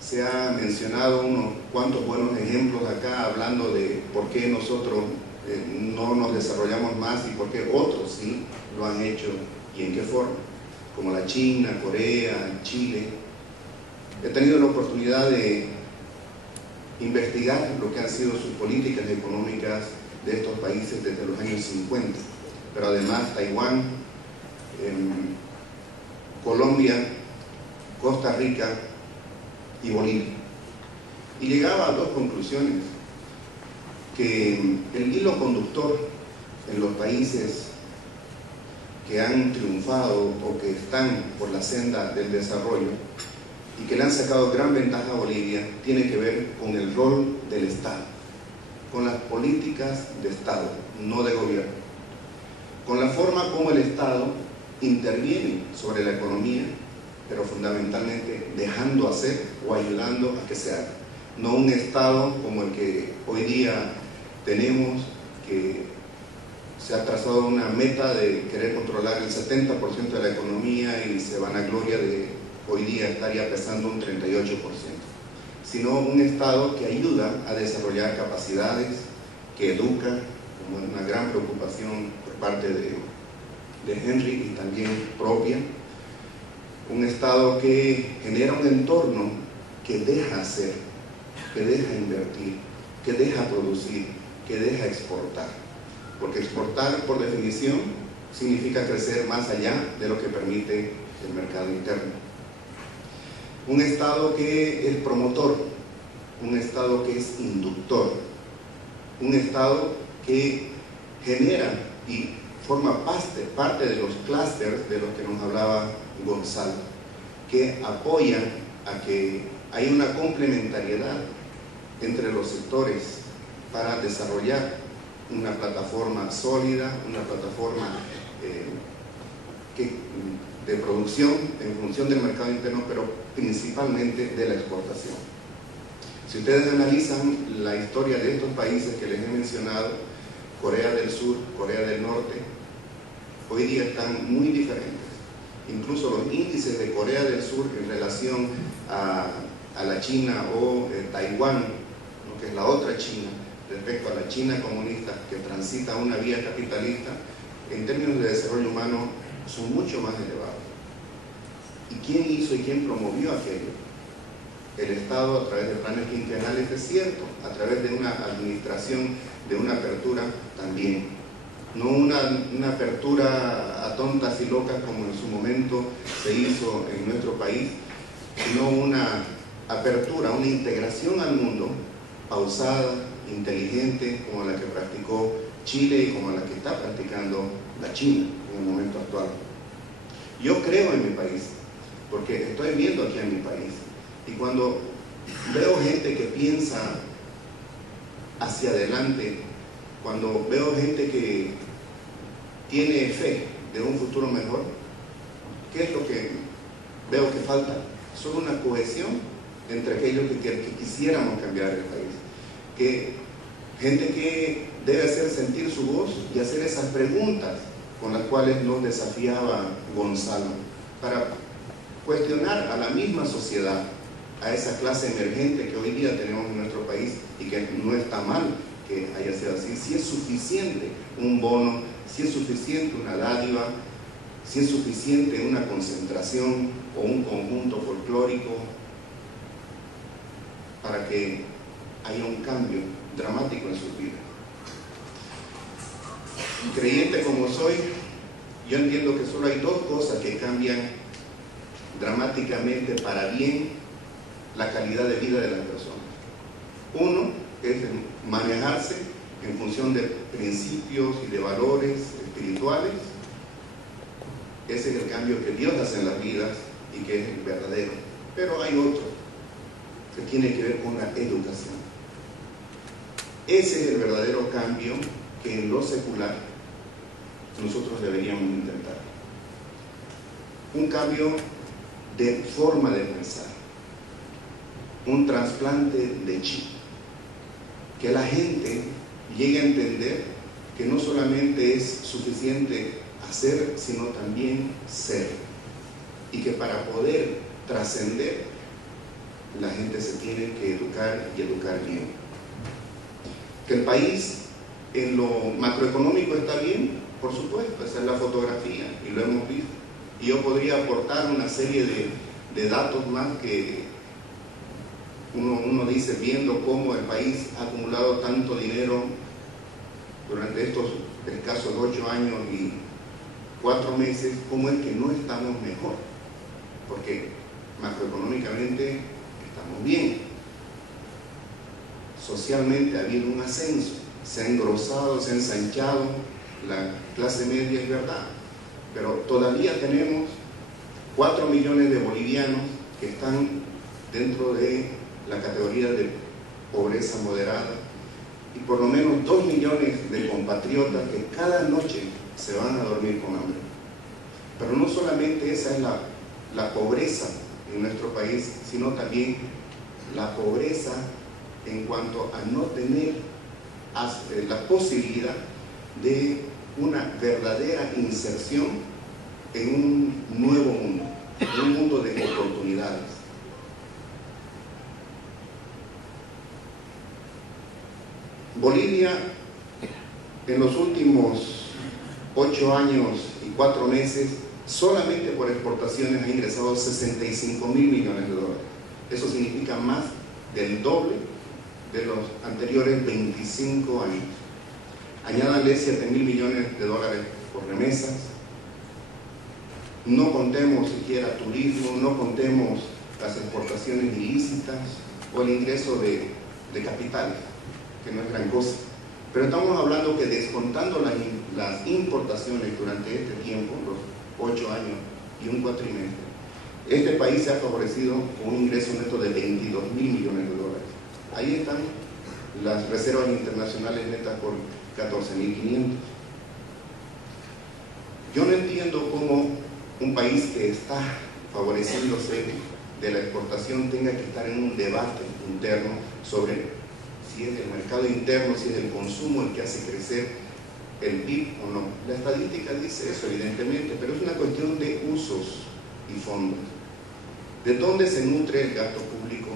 Se han mencionado unos cuantos buenos ejemplos acá hablando de por qué nosotros no nos desarrollamos más y por qué otros sí lo han hecho y en qué forma, como la China, Corea, Chile. He tenido la oportunidad de investigar lo que han sido sus políticas económicas de estos países desde los años 50, pero además Taiwán, Colombia, Costa Rica y Bolivia. Y llegaba a 2 conclusiones: que el hilo conductor en los países que han triunfado o que están por la senda del desarrollo y que le han sacado gran ventaja a Bolivia tiene que ver con el rol del Estado, con las políticas de Estado, no de gobierno, con la forma como el Estado interviene sobre la economía, pero fundamentalmente dejando hacer o ayudando a que se haga. no un Estado como el que hoy día tenemos, que se ha trazado una meta de querer controlar el 70% de la economía y se vanagloria de hoy día estar ya pesando un 38%, sino un Estado que ayuda a desarrollar capacidades, que educa, como es una gran preocupación por parte de Henry y también propia, un Estado que genera un entorno que deja hacer, que deja invertir, que deja producir, que deja exportar, porque exportar por definición significa crecer más allá de lo que permite el mercado interno. Un Estado que es promotor, un Estado que es inductor, un Estado que genera y forma parte de los clústeres de los que nos hablaba Gonzalo, que apoyan a que haya una complementariedad entre los sectores para desarrollar una plataforma sólida, una plataforma de producción en función del mercado interno, pero principalmente de la exportación. Si ustedes analizan la historia de estos países que les he mencionado, Corea del Sur, Corea del Norte, hoy día están muy diferentes. Incluso los índices de Corea del Sur en relación a la China o Taiwán, ¿no?, que es la otra China, respecto a la China comunista que transita una vía capitalista, en términos de desarrollo humano son mucho más elevados. ¿Y quién hizo y quién promovió aquello? El Estado, a través de planes quinquenales, es cierto, a través de una administración, de una apertura también. No una apertura a tontas y locas como en su momento se hizo en nuestro país, sino una apertura, una integración al mundo pausada, inteligente, como la que practicó Chile y como la que está practicando la China en el momento actual. Yo creo en mi país, porque estoy viendo aquí en mi país, y cuando veo gente que piensa hacia adelante, cuando veo gente que tiene fe de un futuro mejor, ¿qué es lo que veo que falta? Solo una cohesión entre aquellos que quisiéramos cambiar el país. Gente que debe hacer sentir su voz y hacer esas preguntas con las cuales nos desafiaba Gonzalo, para cuestionar a la misma sociedad, a esa clase emergente que hoy día tenemos en nuestro país, y que no está mal que haya sido así. Si es suficiente un bono, si es suficiente una dádiva, si es suficiente una concentración o un conjunto folclórico para que haya un cambio dramático en sus vidas. Creyente como soy, yo entiendo que solo hay dos cosas que cambian dramáticamente para bien la calidad de vida de las personas. Uno es manejarse en función de principios y de valores espirituales. Ese es el cambio que Dios hace en las vidas y que es el verdadero. Pero hay otro que tiene que ver con la educación. Ese es el verdadero cambio que en lo secular nosotros deberíamos intentar. Un cambio de forma de pensar, un trasplante de chip, que la gente llegue a entender que no solamente es suficiente hacer, sino también ser, y que para poder trascender la gente se tiene que educar y educar bien. Que el país en lo macroeconómico está bien, por supuesto, esa es la fotografía y lo hemos visto, y yo podría aportar una serie de datos más que uno dice, viendo cómo el país ha acumulado tanto dinero durante estos escasos 8 años y 4 meses, cómo es que no estamos mejor, porque macroeconómicamente estamos bien, socialmente ha habido un ascenso, se ha engrosado, se ha ensanchado la clase media, es verdad, pero todavía tenemos 4 millones de bolivianos que están dentro de la categoría de pobreza moderada, y por lo menos 2 millones de compatriotas que cada noche se van a dormir con hambre. Pero no solamente esa es la pobreza en nuestro país, sino también la pobreza en cuanto a no tener la posibilidad de una verdadera inserción en un nuevo mundo, en un mundo de oportunidades. Bolivia, en los últimos 8 años y 4 meses, solamente por exportaciones ha ingresado 65.000 millones de dólares. Eso significa más del doble de los anteriores 25 años. Añádanle 7.000 millones de dólares por remesas. No contemos siquiera turismo, no contemos las exportaciones ilícitas o el ingreso de capitales, que no es gran cosa. Pero estamos hablando que descontando las importaciones durante este tiempo, los 8 años y un cuatrimestre, este país se ha favorecido con un ingreso neto de 22.000 millones de dólares. Ahí están las reservas internacionales netas por 14.500. Yo no entiendo cómo un país que está favoreciéndose de la exportación tenga que estar en un debate interno sobre si es el mercado interno, si es el consumo el que hace crecer el PIB o no. La estadística dice eso, evidentemente, pero es una cuestión de usos y fondos. ¿De dónde se nutre el gasto público?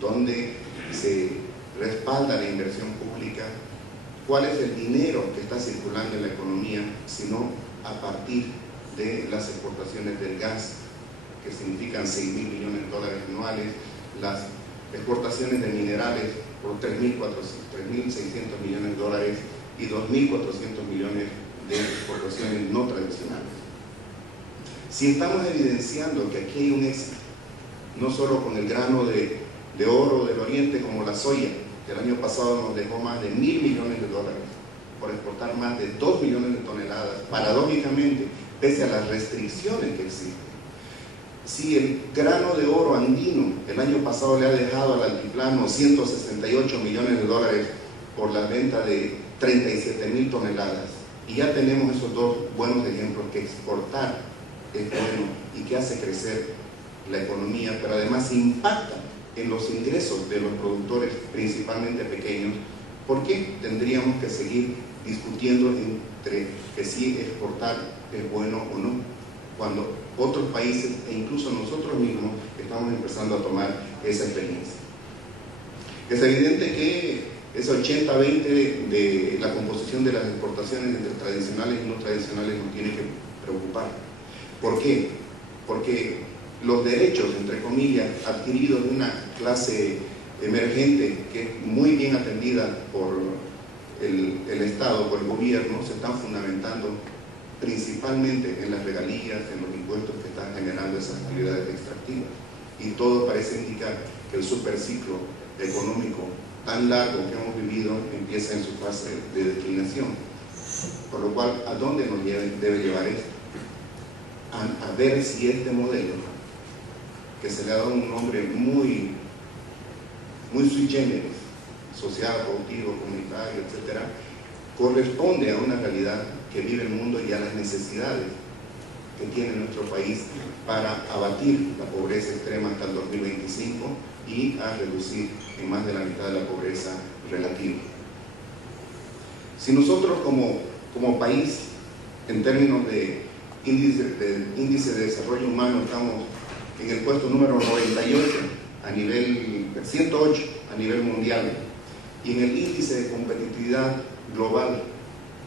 ¿Dónde se respalda la inversión pública? ¿Cuál es el dinero que está circulando en la economía? Sino a partir de las exportaciones del gas, que significan 6.000 millones de dólares anuales, las exportaciones de minerales por 3.600 millones de dólares y 2.400 millones de exportaciones no tradicionales. Si estamos evidenciando que aquí hay un éxito, no solo con el grano de oro del oriente como la soya, que el año pasado nos dejó más de 1.000 millones de dólares por exportar más de 2 millones de toneladas, paradójicamente, pese a las restricciones que existen. Si el grano de oro andino el año pasado le ha dejado al altiplano 168 millones de dólares por la venta de 37.000 toneladas, y ya tenemos esos dos buenos ejemplos, que exportar es bueno y que hace crecer la economía, pero además impacta en los ingresos de los productores, principalmente pequeños. ¿Por qué tendríamos que seguir discutiendo entre que si exportar es bueno o no, cuando otros países e incluso nosotros mismos estamos empezando a tomar esa experiencia? Es evidente que ese 80-20 de la composición de las exportaciones entre tradicionales y no tradicionales nos tiene que preocupar. ¿Por qué? Porque los derechos, entre comillas, adquiridos de una clase emergente que es muy bien atendida por el Estado, por el gobierno, se están fundamentando principalmente en las regalías, en los impuestos que están generando esas actividades extractivas. Y todo parece indicar que el superciclo económico tan largo que hemos vivido empieza en su fase de declinación. Por lo cual, ¿a dónde nos debe llevar esto? A ver si este modelo, que se le ha dado un nombre muy sui generis, social, productivo, comunitario, etc., corresponde a una realidad que vive el mundo y a las necesidades que tiene nuestro país para abatir la pobreza extrema hasta el 2025 y a reducir en más de la mitad de la pobreza relativa. Si nosotros como país, en términos de índice de desarrollo humano, estamos en el puesto número 98 a nivel 108 a nivel mundial, y en el índice de competitividad global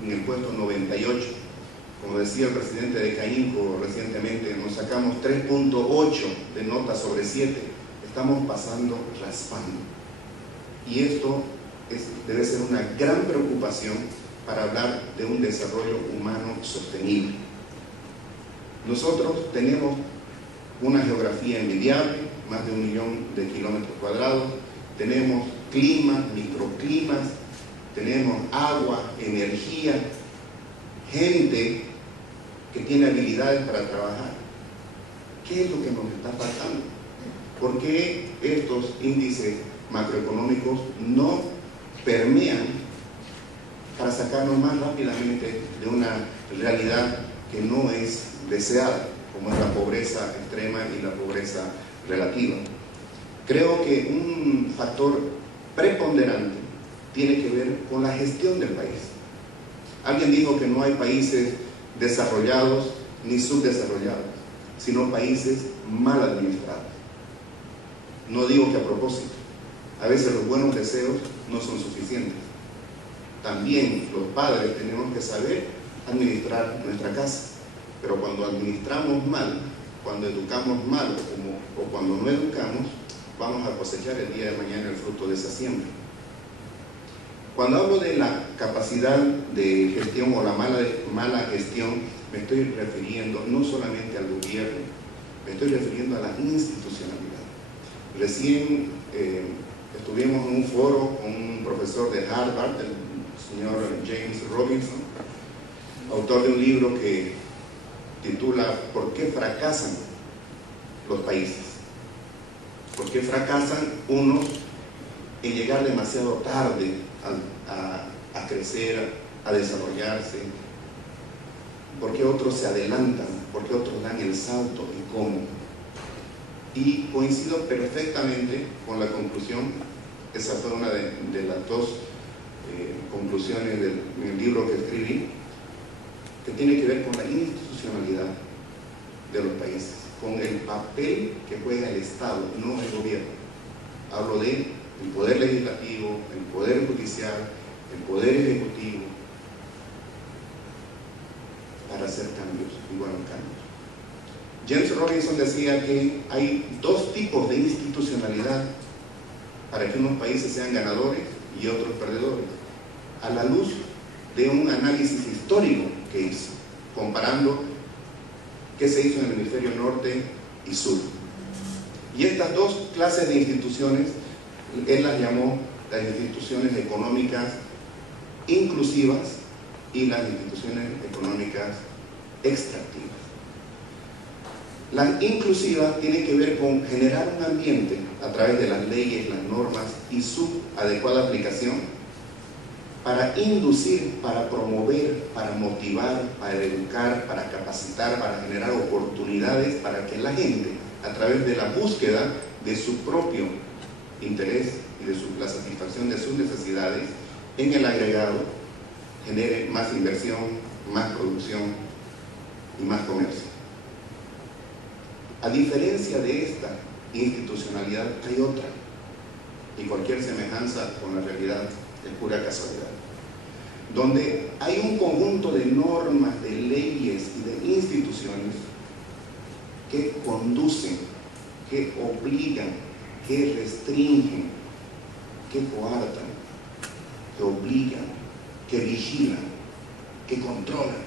en el puesto 98, como decía el presidente de CAINCO recientemente, nos sacamos 3.8 de nota sobre 7, estamos pasando raspando. Y esto debe ser una gran preocupación para hablar de un desarrollo humano sostenible. Nosotros tenemos una geografía envidiable, más de 1 millón de kilómetros cuadrados, tenemos clima, microclimas, tenemos agua, energía, gente que tiene habilidades para trabajar. ¿Qué es lo que nos está faltando? ¿Por qué estos índices macroeconómicos no permean para sacarnos más rápidamente de una realidad que no es deseada, como es la pobreza extrema y la pobreza relativa? Creo que un factor preponderante tiene que ver con la gestión del país. Alguien dijo que no hay países desarrollados ni subdesarrollados, sino países mal administrados. No digo que a propósito. A veces los buenos deseos no son suficientes. También los padres tenemos que saber administrar nuestra casa. Pero cuando administramos mal, cuando educamos mal o cuando no educamos, vamos a cosechar el día de mañana el fruto de esa siembra. Cuando hablo de la capacidad de gestión o la mala gestión, me estoy refiriendo no solamente al gobierno, me estoy refiriendo a la institucionalidad. Recién estuvimos en un foro con un profesor de Harvard, el señor James Robinson, autor de un libro que titula ¿Por qué fracasan los países? ¿Por qué fracasan unos en llegar demasiado tarde a crecer, a desarrollarse? ¿Por qué otros se adelantan? ¿Por qué otros dan el salto? ¿Y cómo? Y coincido perfectamente con la conclusión. Esa fue una de las dos conclusiones del libro que escribí, que tiene que ver con la institucionalidad de los países, con el papel que juega el Estado, no el gobierno. Hablo del poder legislativo, el poder judicial, el poder ejecutivo, para hacer cambios y buenos cambios. James Robinson decía que hay dos tipos de institucionalidad para que unos países sean ganadores y otros perdedores, a la luz de un análisis histórico que hizo, comparando qué se hizo en el hemisferio norte y sur. Y estas dos clases de instituciones, él las llamó las instituciones económicas inclusivas y las instituciones económicas extractivas. La inclusiva tiene que ver con generar un ambiente a través de las leyes, las normas y su adecuada aplicación para inducir, para promover, para motivar, para educar, para capacitar, para generar oportunidades para que la gente, a través de la búsqueda de su propio interés y de la satisfacción de sus necesidades, en el agregado genere más inversión, más producción y más comercio. A diferencia de esta institucionalidad, hay otra, y cualquier semejanza con la realidad es pura casualidad, donde hay un conjunto de normas, de leyes y de instituciones que conducen, que obligan, que restringen, que coartan, que obligan, que vigilan, que controlan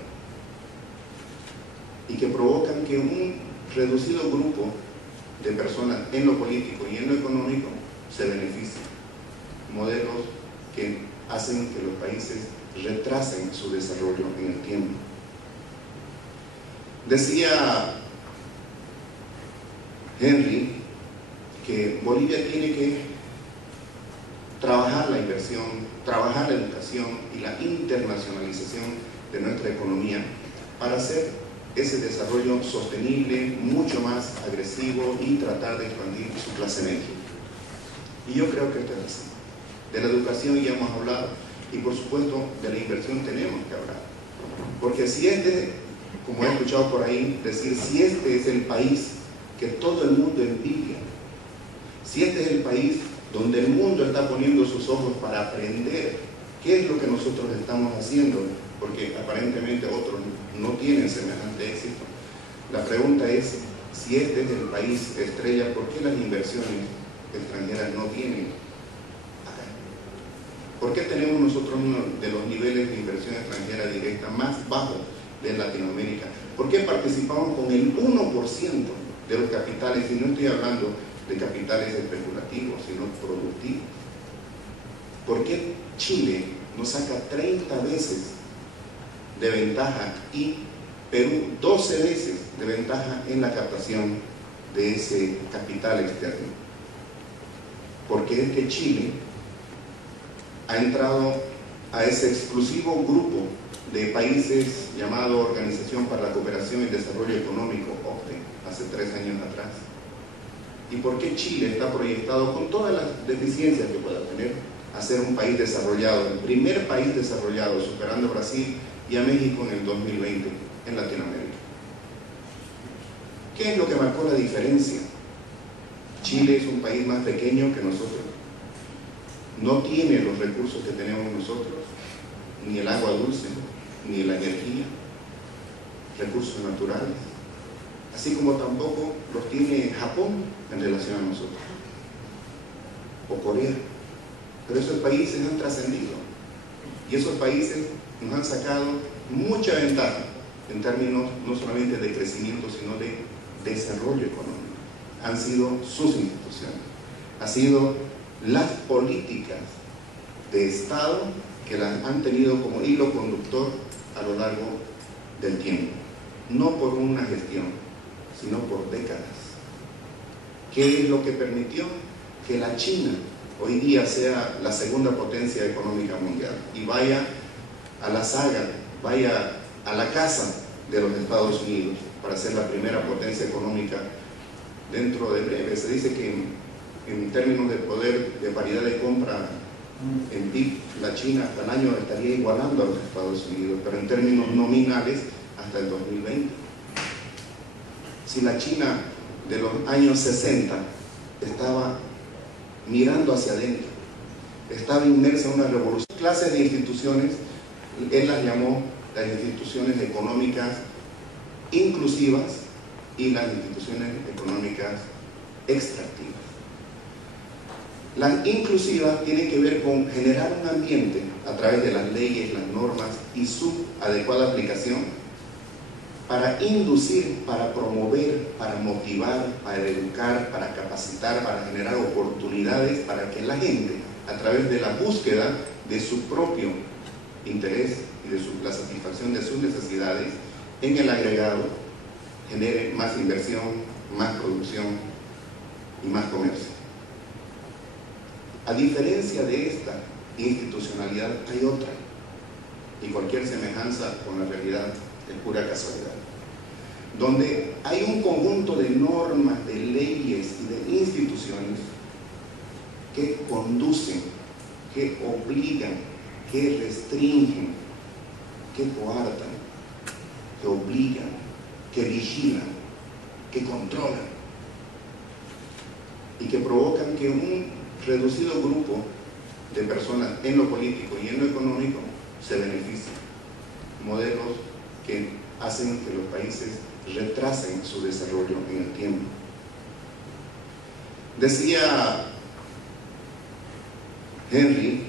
y que provocan que un reducido grupo de personas en lo político y en lo económico se beneficien. Modelos que hacen que los países retrasen su desarrollo en el tiempo. Decía Henry que Bolivia tiene que trabajar la inversión, trabajar la educación y la internacionalización de nuestra economía para hacer ese desarrollo sostenible, mucho más agresivo y tratar de expandir su clase media. Y yo creo que esto es así. De la educación ya hemos hablado y por supuesto de la inversión tenemos que hablar. Porque si como he escuchado por ahí decir, si este es el país que todo el mundo envidia, si este es el país donde el mundo está poniendo sus ojos para aprender qué es lo que nosotros estamos haciendo, porque aparentemente otros no tienen semejante éxito. La pregunta es, si este es el país estrella, ¿por qué las inversiones extranjeras no vienen acá? ¿Por qué tenemos nosotros uno de los niveles de inversión extranjera directa más bajos de Latinoamérica? ¿Por qué participamos con el 1% de los capitales? Y no estoy hablando de capitales especulativos, sino productivos. ¿Por qué Chile nos saca 30 veces de ventaja y Perú 12 veces de ventaja en la captación de ese capital externo? Porque es que Chile ha entrado a ese exclusivo grupo de países llamado Organización para la Cooperación y Desarrollo Económico, OCDE, hace 3 años atrás. y por qué Chile está proyectado, con todas las deficiencias que pueda tener, a ser un país desarrollado, el primer país desarrollado, superando a Brasil y a México en el 2020 en Latinoamérica. ¿Qué es lo que marcó la diferencia? Chile es un país más pequeño que nosotros, no tiene los recursos que tenemos nosotros, ni el agua dulce, ni la energía, recursos naturales, así como tampoco los tiene Japón en relación a nosotros, o Corea. Pero esos países han trascendido, y esos países nos han sacado mucha ventaja en términos no solamente de crecimiento, sino de desarrollo económico. Han sido sus instituciones, han sido las políticas de Estado que las han tenido como hilo conductor a lo largo del tiempo, no por una gestión, sino por décadas. ¿Qué es lo que permitió que la China hoy día sea la segunda potencia económica mundial y vaya a la saga, vaya a la casa de los Estados Unidos para ser la primera potencia económica dentro de breve? Se dice que en términos de poder de paridad de compra en PIB, la China hasta el año estaría igualando a los Estados Unidos, pero en términos nominales hasta el 2020. Si la China de los años 60 estaba mirando hacia adentro, estaba inmersa en una revolución, clases de instituciones, él las llamó las instituciones económicas inclusivas y las instituciones económicas extractivas. Las inclusivas tienen que ver con generar un ambiente a través de las leyes, las normas y su adecuada aplicación para inducir, para promover, para motivar, para educar, para capacitar, para generar oportunidades para que la gente, a través de la búsqueda de su propio interés y de la satisfacción de sus necesidades, en el agregado genere más inversión, más producción y más comercio. A diferencia de esta institucionalidad hay otra, y cualquier semejanza con la realidad es pura casualidad, donde hay un conjunto de normas, de leyes y de instituciones que conducen, que obligan, que restringen, que coartan, que obligan, que vigilan, que controlan y que provocan que un reducido grupo de personas en lo político y en lo económico se beneficien. Modelos que hacen que los países retrasen su desarrollo en el tiempo. Decía Henry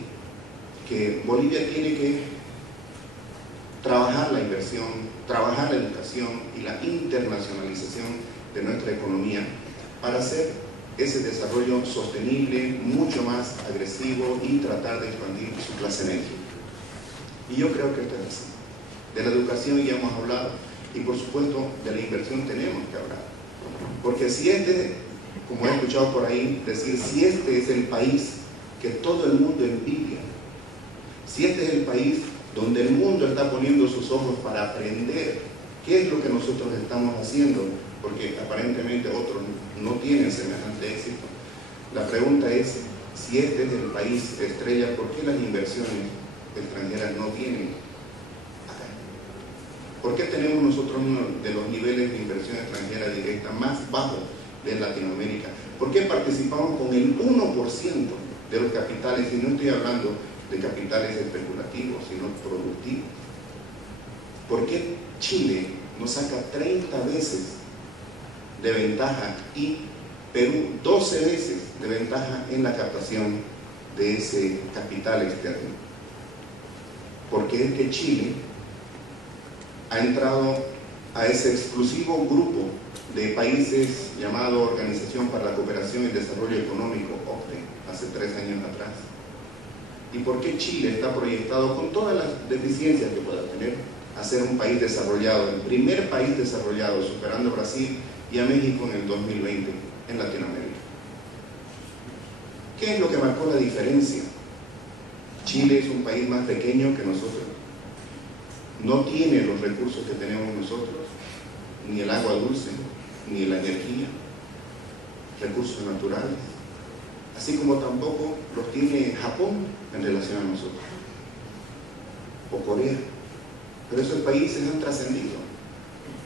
que Bolivia tiene que trabajar la inversión, trabajar la educación y la internacionalización de nuestra economía para hacer ese desarrollo sostenible, mucho más agresivo y tratar de expandir su clase media. Y yo creo que esto es así. De la educación ya hemos hablado y por supuesto de la inversión tenemos que hablar. Porque si como he escuchado por ahí decir, si este es el país que todo el mundo envidia, si este es el país donde el mundo está poniendo sus ojos para aprender qué es lo que nosotros estamos haciendo, porque aparentemente otros no tienen semejante éxito, la pregunta es, si este es el país estrella, ¿por qué las inversiones extranjeras no vienen acá? ¿Por qué tenemos nosotros uno de los niveles de inversión extranjera directa más bajos de Latinoamérica? ¿Por qué participamos con el 1% de los capitales? Y no estoy hablando de capitales especulativos, sino productivos. ¿Por qué Chile nos saca 30 veces de ventaja y Perú 12 veces de ventaja en la captación de ese capital externo? Porque es que Chile ha entrado a ese exclusivo grupo de países llamado Organización para la Cooperación y Desarrollo Económico, OCDE, hace 3 años atrás. ¿Y por qué Chile está proyectado, con todas las deficiencias que pueda tener, a ser un país desarrollado, el primer país desarrollado, superando a Brasil y a México en el 2020 en Latinoamérica? ¿Qué es lo que marcó la diferencia? Chile es un país más pequeño que nosotros, no tiene los recursos que tenemos nosotros, ni el agua dulce, ni la energía, recursos naturales, así como tampoco los tiene Japón en relación a nosotros, o Corea. Pero esos países han trascendido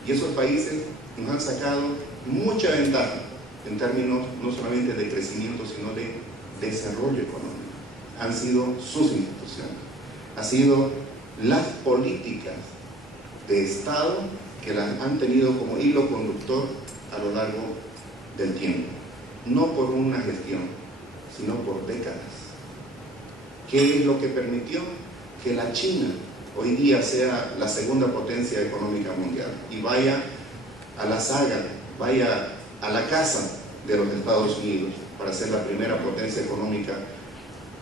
y esos países nos han sacado mucha ventaja en términos no solamente de crecimiento, sino de desarrollo económico. Han sido sus instituciones, han sido las políticas de Estado que las han tenido como hilo conductor a lo largo del tiempo, no por una gestión, sino por décadas. ¿Qué es lo que permitió que la China hoy día sea la segunda potencia económica mundial y vaya a la saga, vaya a la casa de los Estados Unidos para ser la primera potencia económica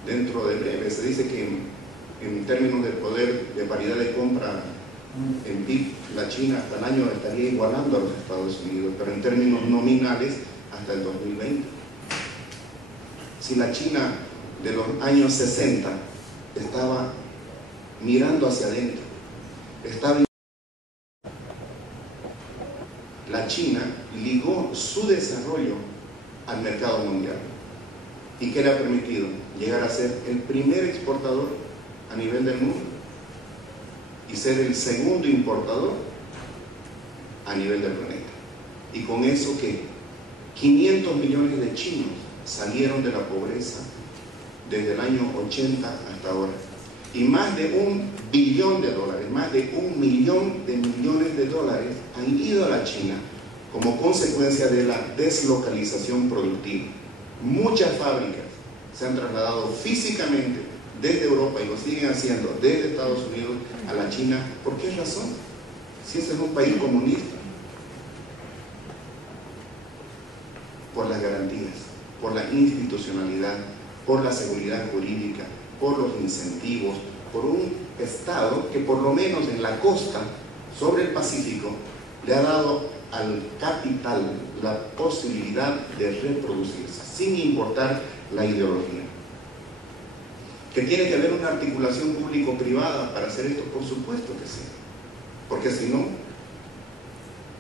dentro de breve? Se dice que en términos de poder de paridad de compra en PIB, la China hasta el año estaría igualando a los Estados Unidos, pero en términos nominales hasta el 2020. Si la China de los años 60 estaba mirando hacia adentro, la China ligó su desarrollo al mercado mundial. ¿Y qué le ha permitido? Llegar a ser el primer exportador a nivel del mundo y ser el segundo importador a nivel del planeta. Y con eso, ¿qué? 500 millones de chinos salieron de la pobreza desde el año 80 hasta ahora. Y más de $1 billón, más de 1 millón de millones de dólares han ido a la China como consecuencia de la deslocalización productiva. Muchas fábricas se han trasladado físicamente desde Europa y lo siguen haciendo desde Estados Unidos a la China. ¿Por qué razón? Si ese es un país comunista. Por las garantías, por la institucionalidad, por la seguridad jurídica, por los incentivos, por un Estado que por lo menos en la costa, sobre el Pacífico, le ha dado al capital la posibilidad de reproducirse, sin importar la ideología. ¿Que tiene que haber una articulación público-privada para hacer esto? Por supuesto que sí, porque si no,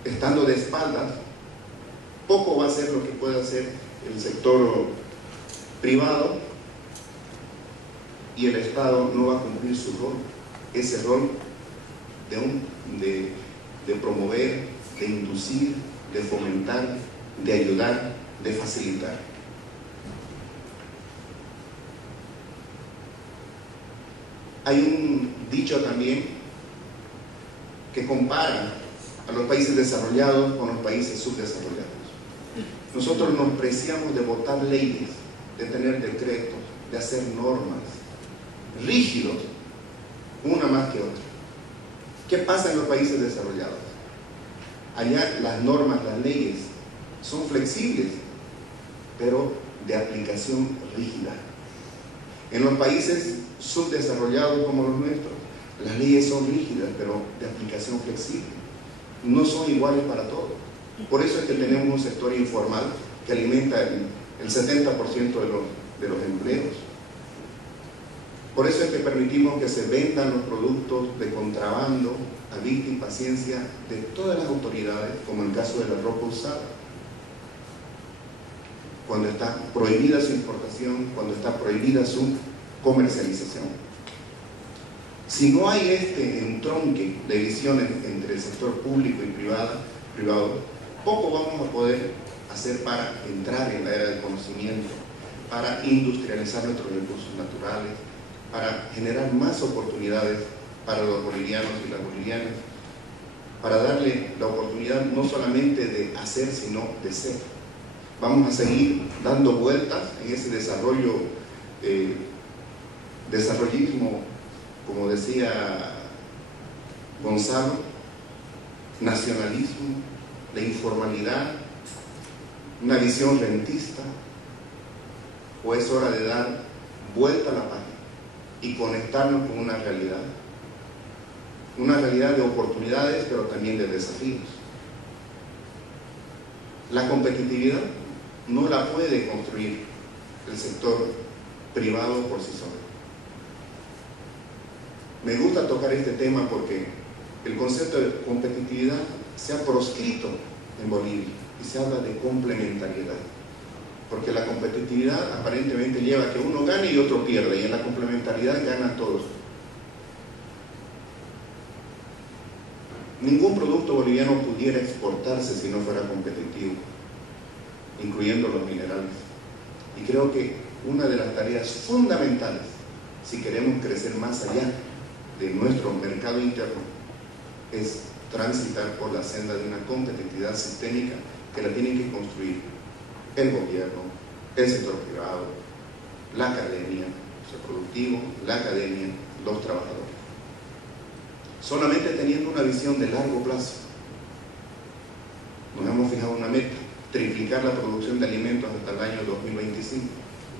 estando de espaldas, poco va a ser lo que puede hacer el sector privado y el Estado no va a cumplir su rol, ese rol de promover, de inducir, de fomentar, de ayudar, de facilitar. Hay un dicho también que compara a los países desarrollados con los países subdesarrollados. Nosotros nos preciamos de votar leyes, de tener decretos, de hacer normas rígidos, una más que otra. ¿Qué pasa en los países desarrollados? Allá las normas, las leyes son flexibles, pero de aplicación rígida. En los países subdesarrollados como los nuestros, las leyes son rígidas, pero de aplicación flexible. No son iguales para todos. Por eso es que tenemos un sector informal que alimenta el 70% de los empleos. Por eso es que permitimos que se vendan los productos de contrabando a vista y paciencia de todas las autoridades, como en el caso de la ropa usada, cuando está prohibida su importación, cuando está prohibida su comercialización. Si no hay este entronque de visiones entre el sector público y privado, poco vamos a poder hacer para entrar en la era del conocimiento, para industrializar nuestros recursos naturales, para generar más oportunidades para los bolivianos y las bolivianas, para darle la oportunidad no solamente de hacer, sino de ser. Vamos a seguir dando vueltas en ese desarrollismo, como decía Gonzalo, nacionalismo, la informalidad, una visión rentista, o es hora de dar vuelta a la página y conectarnos con una realidad de oportunidades, pero también de desafíos. La competitividad no la puede construir el sector privado por sí solo. Me gusta tocar este tema porque el concepto de competitividad se ha proscrito en Bolivia y se habla de complementariedad. porque la competitividad aparentemente lleva a que uno gane y otro pierde, y en la complementariedad ganan todos. Ningún producto boliviano pudiera exportarse si no fuera competitivo, incluyendo los minerales. Y creo que una de las tareas fundamentales, si queremos crecer más allá de nuestro mercado interno, es transitar por la senda de una competitividad sistémica que la tienen que construir el gobierno, el sector privado, la academia, el sector productivo, la academia, los trabajadores. Solamente teniendo una visión de largo plazo, nos hemos fijado una meta: triplicar la producción de alimentos hasta el año 2025.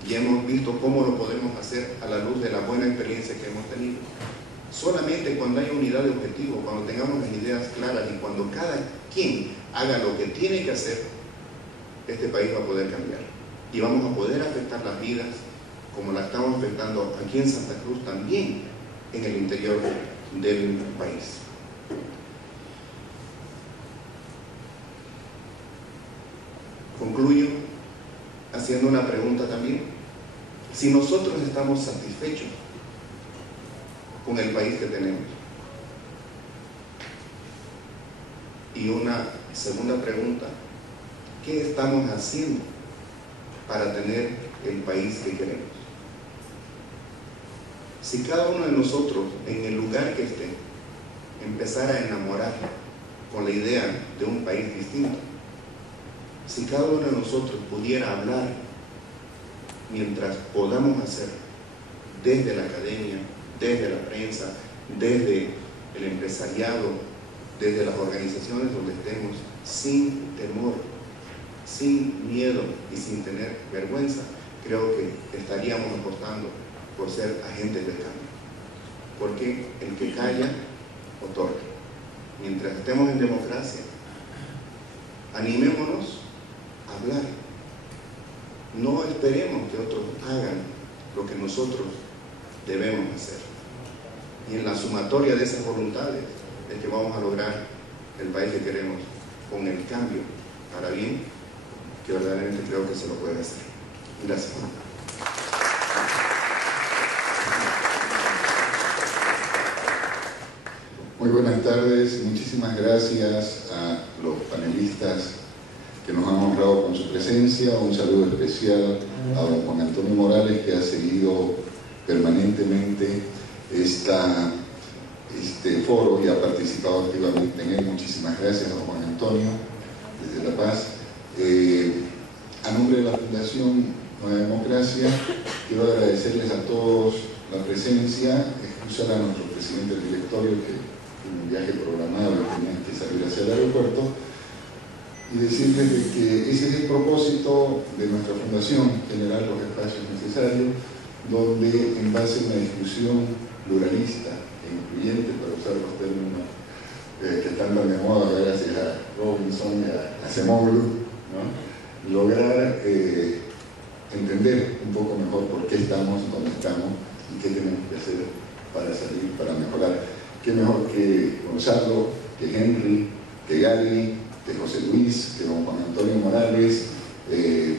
Y hemos visto cómo lo podemos hacer a la luz de la buena experiencia que hemos tenido. Solamente cuando haya unidad de objetivo, cuando tengamos las ideas claras y cuando cada quien haga lo que tiene que hacer, este país va a poder cambiar. Y vamos a poder afectar las vidas como la estamos afectando aquí en Santa Cruz, también en el interior del país. Concluyo haciendo una pregunta también. Si nosotros estamos satisfechos con el país que tenemos. Y una segunda pregunta: ¿qué estamos haciendo para tener el país que queremos? Si cada uno de nosotros, en el lugar que esté, empezara a enamorar con la idea de un país distinto, si cada uno de nosotros pudiera hablar mientras podamos hacer, desde la academia, desde la prensa, desde el empresariado, desde las organizaciones donde estemos, sin temor, sin miedo y sin tener vergüenza, creo que estaríamos apostando por ser agentes de cambio. Porque el que calla, otorga. Mientras estemos en democracia, animémonos a hablar. No esperemos que otros hagan lo que nosotros debemos hacer. Y en la sumatoria de esas voluntades es que vamos a lograr el país que queremos, con el cambio para bien, que verdaderamente creo que se lo puede hacer. Gracias. Muy buenas tardes, muchísimas gracias a los panelistas que nos han honrado con su presencia. Un saludo especial a don Juan Antonio Morales, que ha seguido permanentemente este foro y ha participado activamente en él. Muchísimas gracias a don Juan Antonio desde La Paz. A nombre de la Fundación Nueva Democracia, quiero agradecerles a todos la presencia, excusar a nuestro presidente del directorio que tiene un viaje programado y tenía que salir hacia el aeropuerto, y decirles de que ese es el propósito de nuestra fundación: generar los espacios necesarios donde, en base a una discusión pluralista e incluyente, para usar los términos que están tan de moda gracias a Robinson y a Acemoglu, ¿no?, lograr entender un poco mejor por qué estamos donde estamos y qué tenemos que hacer para salir, para mejorar. Qué mejor que Gonzalo, que Henry, que Gali, que José Luis, que don Juan Antonio Morales, que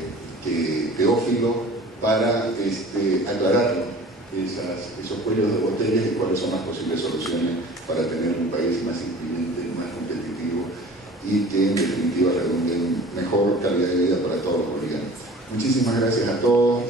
Teófilo, para aclararlo, esos cuellos de botella y cuáles son las posibles soluciones para tener un país más incluyente, más competitivo y que en definitiva redunde en mejor calidad de vida para todos los bolivianos. Muchísimas gracias a todos.